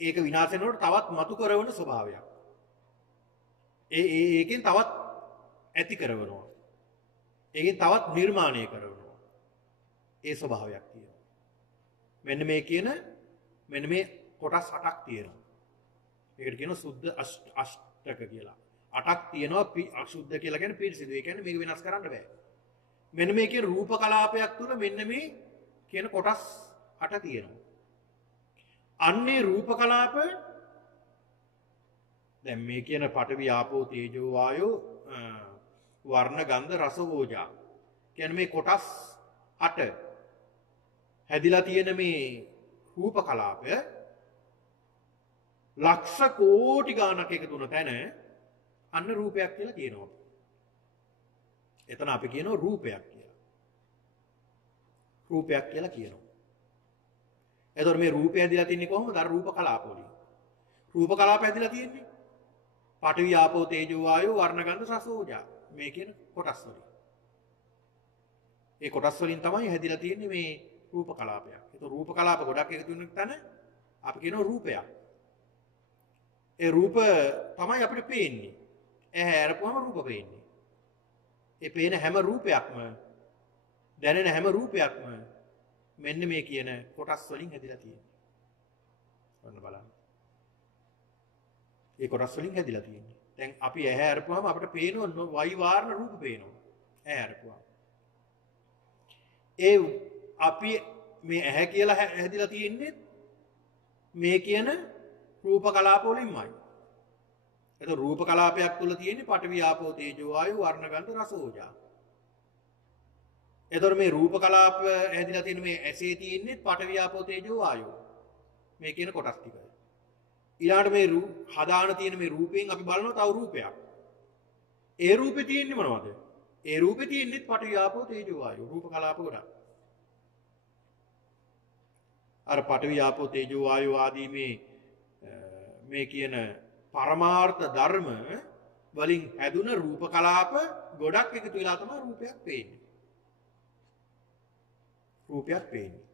ඒක විනාශ වෙනකොට තවත් මතු කරවන ස්වභාවයක්. ඒකෙන් තවත් ඇති කරවනවා. ඒකෙන් තවත් නිර්මාණය කරවනවා. ඒ ස්වභාවයක් තියෙනවා. මෙන්න මේ කොටස් 8ක් තියෙනවා. ඒකට කියනවා සුද්ධ අෂ්ටක කියලා. 8ක් තියෙනවා. අසුද්ධ කියලා කියන්නේ පිරිසිදු. ඒ කියන්නේ මේක වෙනස් කරන්න බෑ. මෙන්න මේ කියන රූප කලාපයක් තුල මෙන්න මේ කියන කොටස් 8 තියෙනවා. අන්නේ රූප කලාප දැන් මේ කියන පඨවි, ආපෝ, තේජෝ, වායෝ, වර්ණ, ගන්ධ, රස, ඕජා කියන්නේ මේ කොටස් 8 හැදිලා තියෙන මේ රූප කලාපය ලක්ෂ කෝටි ගාණක් එකතු වුණ තැන අන්න රූපයක් කියලා කියනවා. එතන අපි කියනවා රූපයක් කියලා. රූපයක් කියලා කියනවා. එතකොට මේ රූපය හැදිලා තින්නේ කොහොමද? අර රූප කලාප වලින්. රූප කලාප හැදිලා තියෙන්නේ පඨවි, ආපෝ, තේජෝ, වායෝ, වර්ණ, ගන්ධ, රස, ඕජා මේ කියන කොටස් වලින්. ඒ කොටස් වලින් තමයි හැදිලා තියෙන්නේ මේ රූප කලාපයක්. ඒක රූප කලාප ගොඩක් එකතු වෙන තැන අපි කියනවා රූපයක්. ඒ රූප තමයි අපිට පේන්නේ. ඇහැ අරපුවම රූප පේන්නේ. ඒ පේන හැම රූපයක්ම දැනෙන හැම රූපයක්ම මෙන්න මේ කියන කොටස් වලින් හැදිලා තියෙනවා. ඔන්න බලන්න. ඒ කොටස් වලින් හැදිලා තියෙන්නේ. දැන් අපි ඇහැ අරපුවම අපිට පේනවා වයි වාරණ රූප පේනවා. ඇහැ අරපුවම. ඒ අපි මේ ඇහැ කියලා හැදිලා තියෙන්නේ මේ කියන රූප කලාප වලින්මයි. එතකොට රූප කලාපයක් තුල තියෙන්නේ පඨවි ආපෝ තේජෝ වායු වර්ණ ගන්ධ රස ඕජා. එතකොට මේ රූප කලාප හැදිලා තියෙන මේ ඇසේ තියෙන්නේ පඨවි ආපෝ තේජෝ වායු. මේ කියන කොටස් ටික. ඊළඟට මේ හදාන තියෙන මේ රූපයෙන් අපි බලනවා තව රූපයක්. ඒ රූපේ තියෙන්නේ මොනවද? ඒ රූපේ තියෙන්නේ පඨවි ආපෝ තේජෝ වායු රූප කලාප ගොඩක්. අර පඨවි ආපෝ තේජෝ වායු ආදී මේ කියන පරමාර්ථ ධර්ම වලින් හැදුන රූප කලාප ගොඩක් එකතු වෙලා තමයි රූපයක් පේන්නේ. රූපයක් පේන්නේ.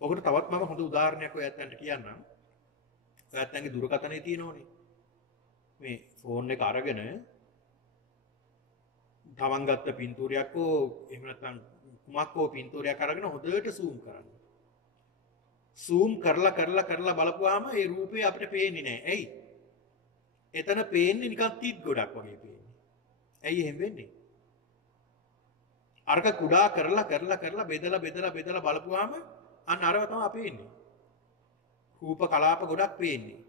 ඔකට තවත් මම හොඳ උදාහරණයක් ඔයයන්ට කියන්නම්. ඔයයන්ගේ දුරකථනයේ තියෙනෝනේ. මේ ෆෝන් එක අරගෙන තමන් ගත්ත පින්තූරයක් හෝ එහෙම නැත්නම් කුමක් හෝ පින්තූරයක් අරගෙන හොඳට zoom කරන්න. zoom කරලා බලපුවාම ඒ රූපේ අපිට පේන්නේ නැහැ. ඇයි? එතන පේන්නේ නිකන් තිත් ගොඩක් වගේ පේන්නේ. ඇයි එහෙම වෙන්නේ? අරක කුඩා කරලා බෙදලා බලපුවාම අන්න අරව තමයි පේන්නේ. රූප කලාප ගොඩක් පේන්නේ.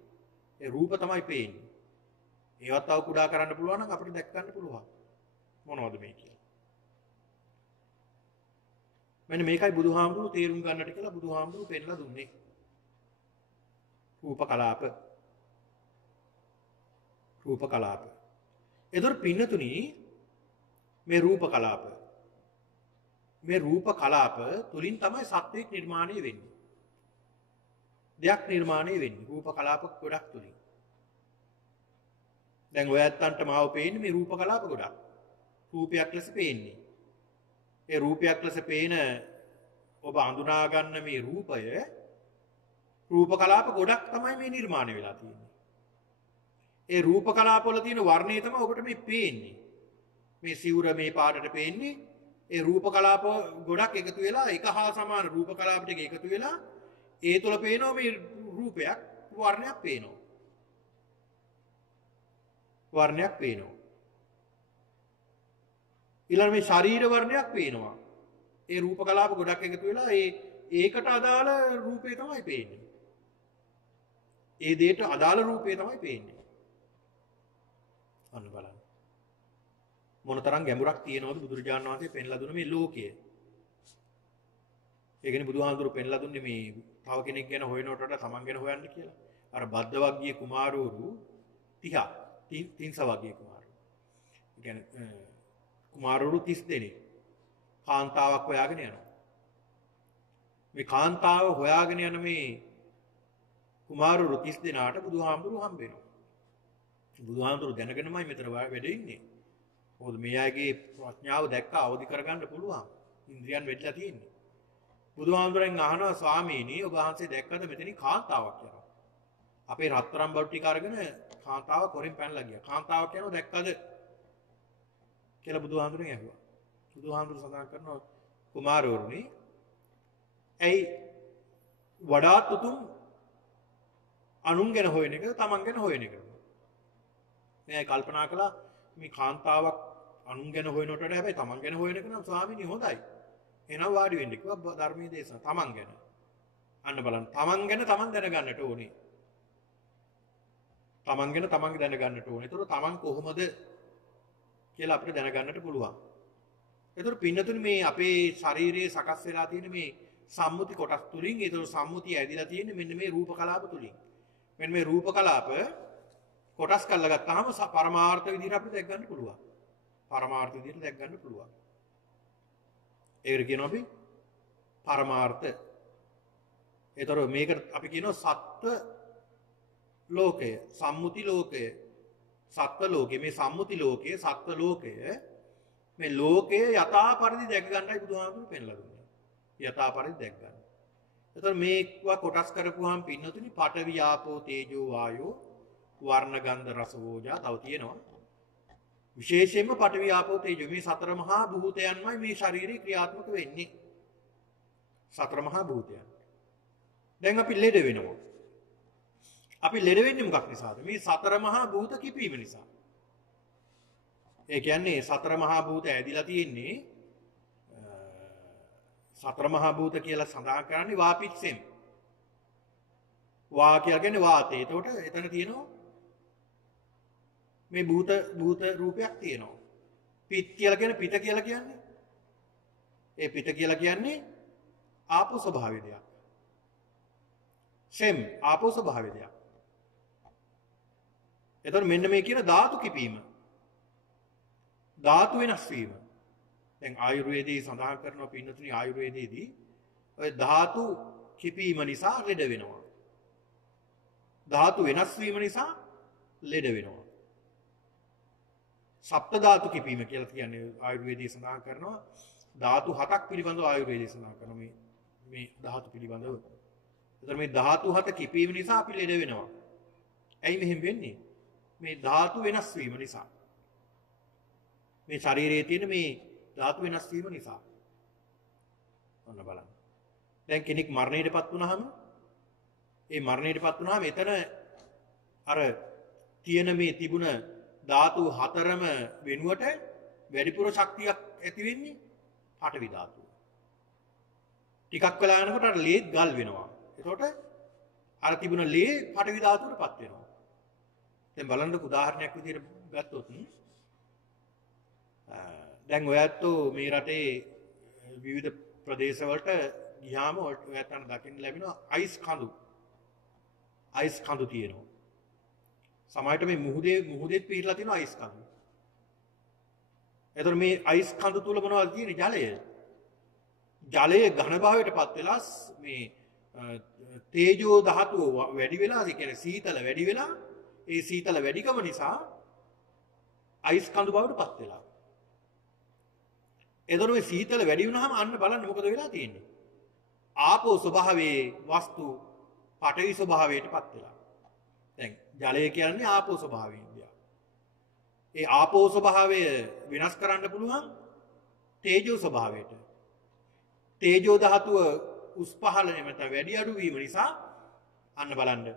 ඒ රූප තමයි පේන්නේ. ඒවත් තව කුඩා කරන්න පුළුවන් නම් අපිට දැක් ගන්න පුළුවන්. මොනවද මේ කියන්නේ? මෙන්න මේකයි බුදුහාමුදුරුවෝ තේරුම් ගන්නට කියලා බුදුහාමුදුරුවෝ පෙන්නලා දුන්නේ. රූප කලාප. එතකොට පින්නතුනි මේ රූප කලාප තුලින් තමයි සත්‍යයක් නිර්මාණය වෙන්නේ. දෙයක් නිර්මාණය වෙන්නේ රූප කලාප ගොඩක් තුලින්. දැන් ඔයයන්ට මාව පේන්නේ මේ රූප කලාප ගොඩක්. රූපයක් ලෙස පේන්නේ. ඒ රූපයක් ලෙස පේන ඔබ අඳුනා ගන්න මේ රූපය රූප කලාප ගොඩක් තමයි මේ නිර්මාණය වෙලා තියෙන්නේ. ඒ රූප කලාප වල තියෙන වර්ණය තමයි ඔබට මේ පේන්නේ. මේ සිවුර මේ පාටට පේන්නේ ඒ රූප කලාප ගොඩක් එකතු වෙලා එක හා සමාන රූප කලාප ටික එකතු වෙලා ඒ තුල පේනවා මේ රූපයක් වර්ණයක් පේනවා. ඊළඟ මේ ශරීර වර්ණයක් පේනවා. ඒ රූප කලාප ගොඩක් එකතු වෙලා ඒකට අදාළ රූපේ තමයි පේන්නේ. ඒ දෙයට අදාළ රූපේ තමයි පේන්නේ. අන්න බලන්න. මොනතරම් ගැඹුරක් තියෙනවද බුදුරජාණන් වහන්සේ පෙන්ලා දුන්න මේ ලෝකය. ඒ කියන්නේ බුදුහාමුදුරුවෝ පෙන්ලා දුන්නේ මේ තව කෙනෙක් ගැන හොයනවට වඩා තමන් ගැන හොයන්න කියලා. අර බද්දවග්ගිය කුමාරවරු 30 තින්සවග්ගිය කුමාරවරු. ඒ කියන්නේ කුමාරවරු 30 දෙනෙක් කාන්තාවක් හොයාගෙන යනවා. මේ කාන්තාව හොයාගෙන යන මේ කුමාරවරු 30 දෙනාට බුදුහාමුදුරුවෝ හම්බ වෙනවා. බුදුහාමුදුරුවෝ දැනගෙනමයි මෙතන වැඩ ඉන්නේ. මොකද මේ අයගේ ප්‍රඥාව දැක්ක අවදි කරගන්න පුළුවන්. ඉන්ද්‍රියන් වෙట్లా තියෙන්නේ. බුදුහාමුදුරෙන් අහනවා ස්වාමීනි ඔබ වහන්සේ දැක්කද මෙතනින් කාන්තාවක් යනවා. අපේ රත්තරන් බඩු ටික අරගෙන කාන්තාව කොරෙන් පැනලා ගියා. කාන්තාවක් යනවා දැක්කද කියලා බුදුහාමුදුරෙන් ඇහුවා. බුදුහාමුදුර සඳහන් කරනවා කුමාරවරුනි ඇයි වඩාත් උතුම් අනුන් ගැන හොයන එක තමන් ගැන හොයන එක. මේ කල්පනා කළා මේ කාන්තාවක් අනුන් ගැන හොයනට වඩා හැබැයි තමන් ගැන හොයන එක නම් ස්වාමීනි හොඳයි. එහෙනම් වාඩි වෙන්න කිව්වා ධර්මයේ දේශන තමන් ගැන. අන්න බලන්න තමන් ගැන තමන් දැනගන්නට ඕනේ. තමන් ගැන තමන් දැනගන්නට ඕනේ. ඒතර තමන් කොහොමද කියලා අපිට දැනගන්නට පුළුවන්. ඒතර පින්නතුනි මේ අපේ ශරීරයේ සකස් වෙලා තියෙන මේ සම්මුති කොටස් තුලින් ඒතර සම්මුතිය ඇදිලා තියෙන්නේ මෙන්න මේ රූප කලාප තුලින්. මෙන්න මේ රූප කලාප කොටස් කරලා ගත්තාම පරමාර්ථ විදිහට අපිට දැක් ගන්න පුළුවන්. පරමාර්ථ විදිහට දැක් ගන්න පුළුවන්. ඒකට කියනවා අපි පරමාර්ථ. ඒතර මේක අපි කියනවා සත්ත්ව ලෝකය, සම්මුති ලෝකය, සත්ත්ව ලෝකය. මේ සම්මුති ලෝකය, සත්ත්ව ලෝකය මේ ලෝකයේ යථා පරිදි දැක ගන්නයි බුදුහාමුදුරු පෙන්ලා දුන්නේ. යථා පරිදි දැක ගන්න. එතකොට මේවා කොටස් කරපුවාම පින්නතුනි පඨවි ආපෝ තේජෝ වායෝ වර්ණ ගන්ධ රස ඕජා තව තියෙනවා. විශේෂයෙන්ම පඨවි ආපෝ තේජෝ මේ සතර මහා භූතයන්මයි මේ ශාරීරික ක්‍රියාත්මක වෙන්නේ. සතර මහා භූතයන්. දැන් අපි ලෙඩ වෙනවා. අපි ලෙඩ වෙන්නේ මොකක් නිසාද? මේ සතර මහා භූත කිපීම නිසා. ඒ කියන්නේ සතර මහා භූත ඇදිලා තියෙන්නේ සතර මහා භූත කියලා සඳහන් කරන්නේ වාපිච්චෙන්. වා කියලා කියන්නේ වාතය. එතකොට එතන තියෙනවා මේ භූත රූපයක් තියෙනවා. පිත් කියලා කියන්නේ පිට කියලා කියන්නේ. ඒ පිට කියලා කියන්නේ ආපෝ ස්වභාවය දෙයක්. සෙම් ආපෝ ස්වභාවය දෙයක්. එතකොට මෙන්න මේ කියන ධාතු කිපීම. ධාතු වෙනස් වීම. දැන් ආයුර්වේදයේ සඳහන් කරනවා පින්නතුනි ආයුර්වේදයේදී ඔය ධාතු කිපීම නිසා ලෙඩ වෙනවා. ධාතු වෙනස් වීම නිසා ලෙඩ වෙනවා. සප්ත ධාතු කිපීම කියලා කියන්නේ ආයුර්වේදයේ සඳහන් කරනවා ධාතු හතක් පිළිබඳව ආයුර්වේදයේ සඳහන් කරනවා මේ ධාතු පිළිබඳව. එතකොට මේ ධාතු හත කිපීම නිසා අපි ලෙඩ වෙනවා. ඇයි මෙහෙම වෙන්නේ? මේ ධාතු වෙනස් වීම නිසා. මේ ශරීරයේ තියෙන මේ ධාතු වෙනස් වීම නිසා. ඔන්න බලන්න. දැන් කෙනෙක් මරණයටපත් වුණාම ඒ මරණයටපත් වුණාම එතන අර තියෙන මේ තිබුණ ධාතු හතරම වෙනුවට වැඩිපුර ශක්තියක් ඇති වෙන්නේ පඨවි ධාතුව. ටිකක් වෙලා යනකොට අර ලේත් ගල් වෙනවා. එතකොට අර තිබුණ ලේ පඨවි ධාතුවටපත් වෙනවා. දැන් බලන්න උදාහරණයක් විදිහට ගත්තොත් දැන් ඔයත්ෝ මේ රටේ විවිධ ප්‍රදේශවලට ගියාම ඔයත් අන්න දකින්න ලැබෙනවා අයිස් කඳු. අයිස් කඳු තියෙනවා. සමහරට මේ මුහුදෙත් පිරලා තියෙනවා අයිස් කඳු. එතකොට මේ අයිස් කඳු තුල මොනවද තියෙන්නේ? ජලය. ජලයේ ඝන භාවයටපත් වෙලා මේ තේජෝ ධාතුව වැඩි වෙලා, ඒ කියන්නේ සීතල වැඩි වෙලා, ඒ සීතල වැඩිකම නිසා අයිස් කඳු බවටපත් වෙලා. එතකොට මේ සීතල වැඩි වුණාම අන්න බලන්න මොකද වෙලා තියෙන්නේ? ආපෝ ස්වභාවයේ වස්තු පඨවි ස්වභාවයටපත් වෙලා. දැන් ජලය කියන්නේ ආපෝ ස්වභාවයෙන් දෙයක්. ඒ ආපෝ ස්වභාවය වෙනස් කරන්න පුළුවන් තේජෝ ස්වභාවයට. තේජෝ ධාතුව උස් පහළ නැමෙත වැඩි අඩු වීම නිසා අන්න බලන්න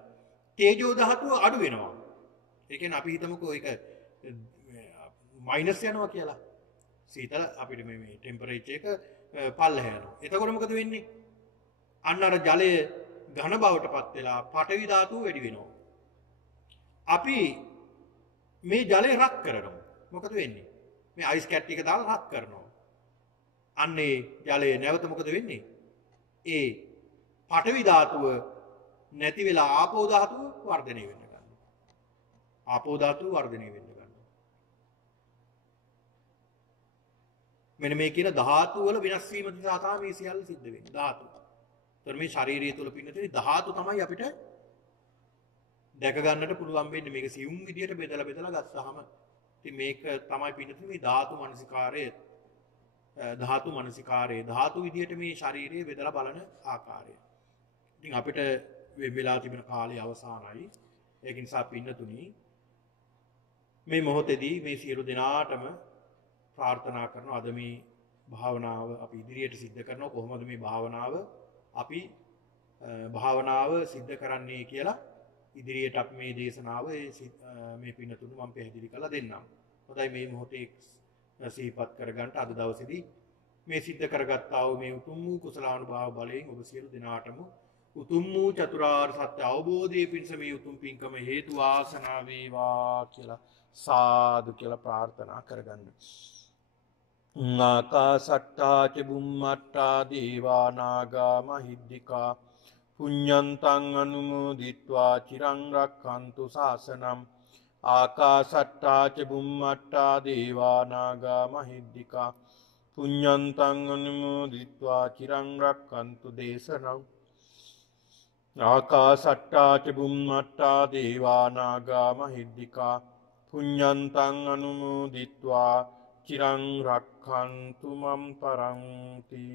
තේජෝ ධාතුව අඩු වෙනවා. ඒ කියන්නේ අපි හිතමුකෝ ඒක මයිනස් යනවා කියලා. සීතල අපිට මේ ටෙම්පරේචර් එක පල්ලෙහා යනවා. එතකොට මොකද වෙන්නේ? අන්න අර ජලය ඝන බවටපත් වෙලා පඨවි ධාතුව වැඩි වෙනවා. අපි මේ ජලය රත් කරනවා. මොකද වෙන්නේ? මේ අයිස් කැට් ටික දාලා රත් කරනවා. අන්නේ ජලය නැවත මොකද වෙන්නේ? ඒ පඨවි ධාතුව නැති වෙලා ආපෝ ධාතුව වර්ධනය වෙන්න ගන්නවා. ආපෝ ධාතුව වර්ධනය වෙන්න ගන්නවා. මෙන්න මේ කියන ධාතු වල වෙනස් වීම නිසා තමයි මේ සියල්ල සිද්ධ වෙන්නේ. ධාතු. ඒතර මේ ශාරීරිය තුල පින්නතේ ධාතු තමයි අපිට දැක ගන්නට පුළුවන් වෙන්නේ. මේක සියුම් විදියට බෙදලා ගත්තාම ඉතින් මේක තමයි පින්නතේ මේ ධාතු මනසිකාරය. ධාතු මනසිකාරය ධාතු විදියට මේ ශාරීරිය බෙදලා බලන ආකාරය. ඉතින් අපිට වෙලා තිබෙන කාලය අවසానයි. ඒක නිසා පින්නතුනි මේ මොහොතේදී මේ සියලු දෙනාටම ප්‍රාර්ථනා කරනවා අද මේ භාවනාව අපි ඉදිරියට සිද්ධ කරනවා. කොහොමද මේ භාවනාව සිද්ධ කරන්නේ කියලා ඉදිරියට අපි මේ දේශනාව මේ පින්නතුණු මම පැහැදිලි කරලා දෙන්නම්. හොඳයි මේ මොහොතේ සිහිපත් කරගන්න අද දවසේදී මේ සිද්ධ කරගත්තා වූ මේ උතුම් වූ කුසලානුභාව බලයෙන් ඔබ සියලු දෙනාටම උතුම් වූ චතුරාර්ය සත්‍ය අවබෝධයේ පිණිස මේ උතුම් පින්කම හේතු වාසනා වේවා කියලා සාදු කියලා ප්‍රාර්ථනා කරගන්න. ආකාසට්ටා ච බුම්මට්ටා දේවා නාග මහිද්దికා පුඤ්ඤන්තං අනුමෝදිත්වා චිරං රක්ඛන්තු ශාසනං. ආකාසට්ටා ච බුම්මට්ටා දේවා නාග මහිද්దికා පුඤ්ඤන්තං අනුමෝදිත්වා චිරං රක්ඛන්තු දේශනං. ආකාසට්ටා ච බුම්මට්ටා දේවා නාග මහිද්దికා පුඤ්ඤන්තං අනුමෝදිත්වා චිරං රක්ඛන්තු මම් පරන්ති.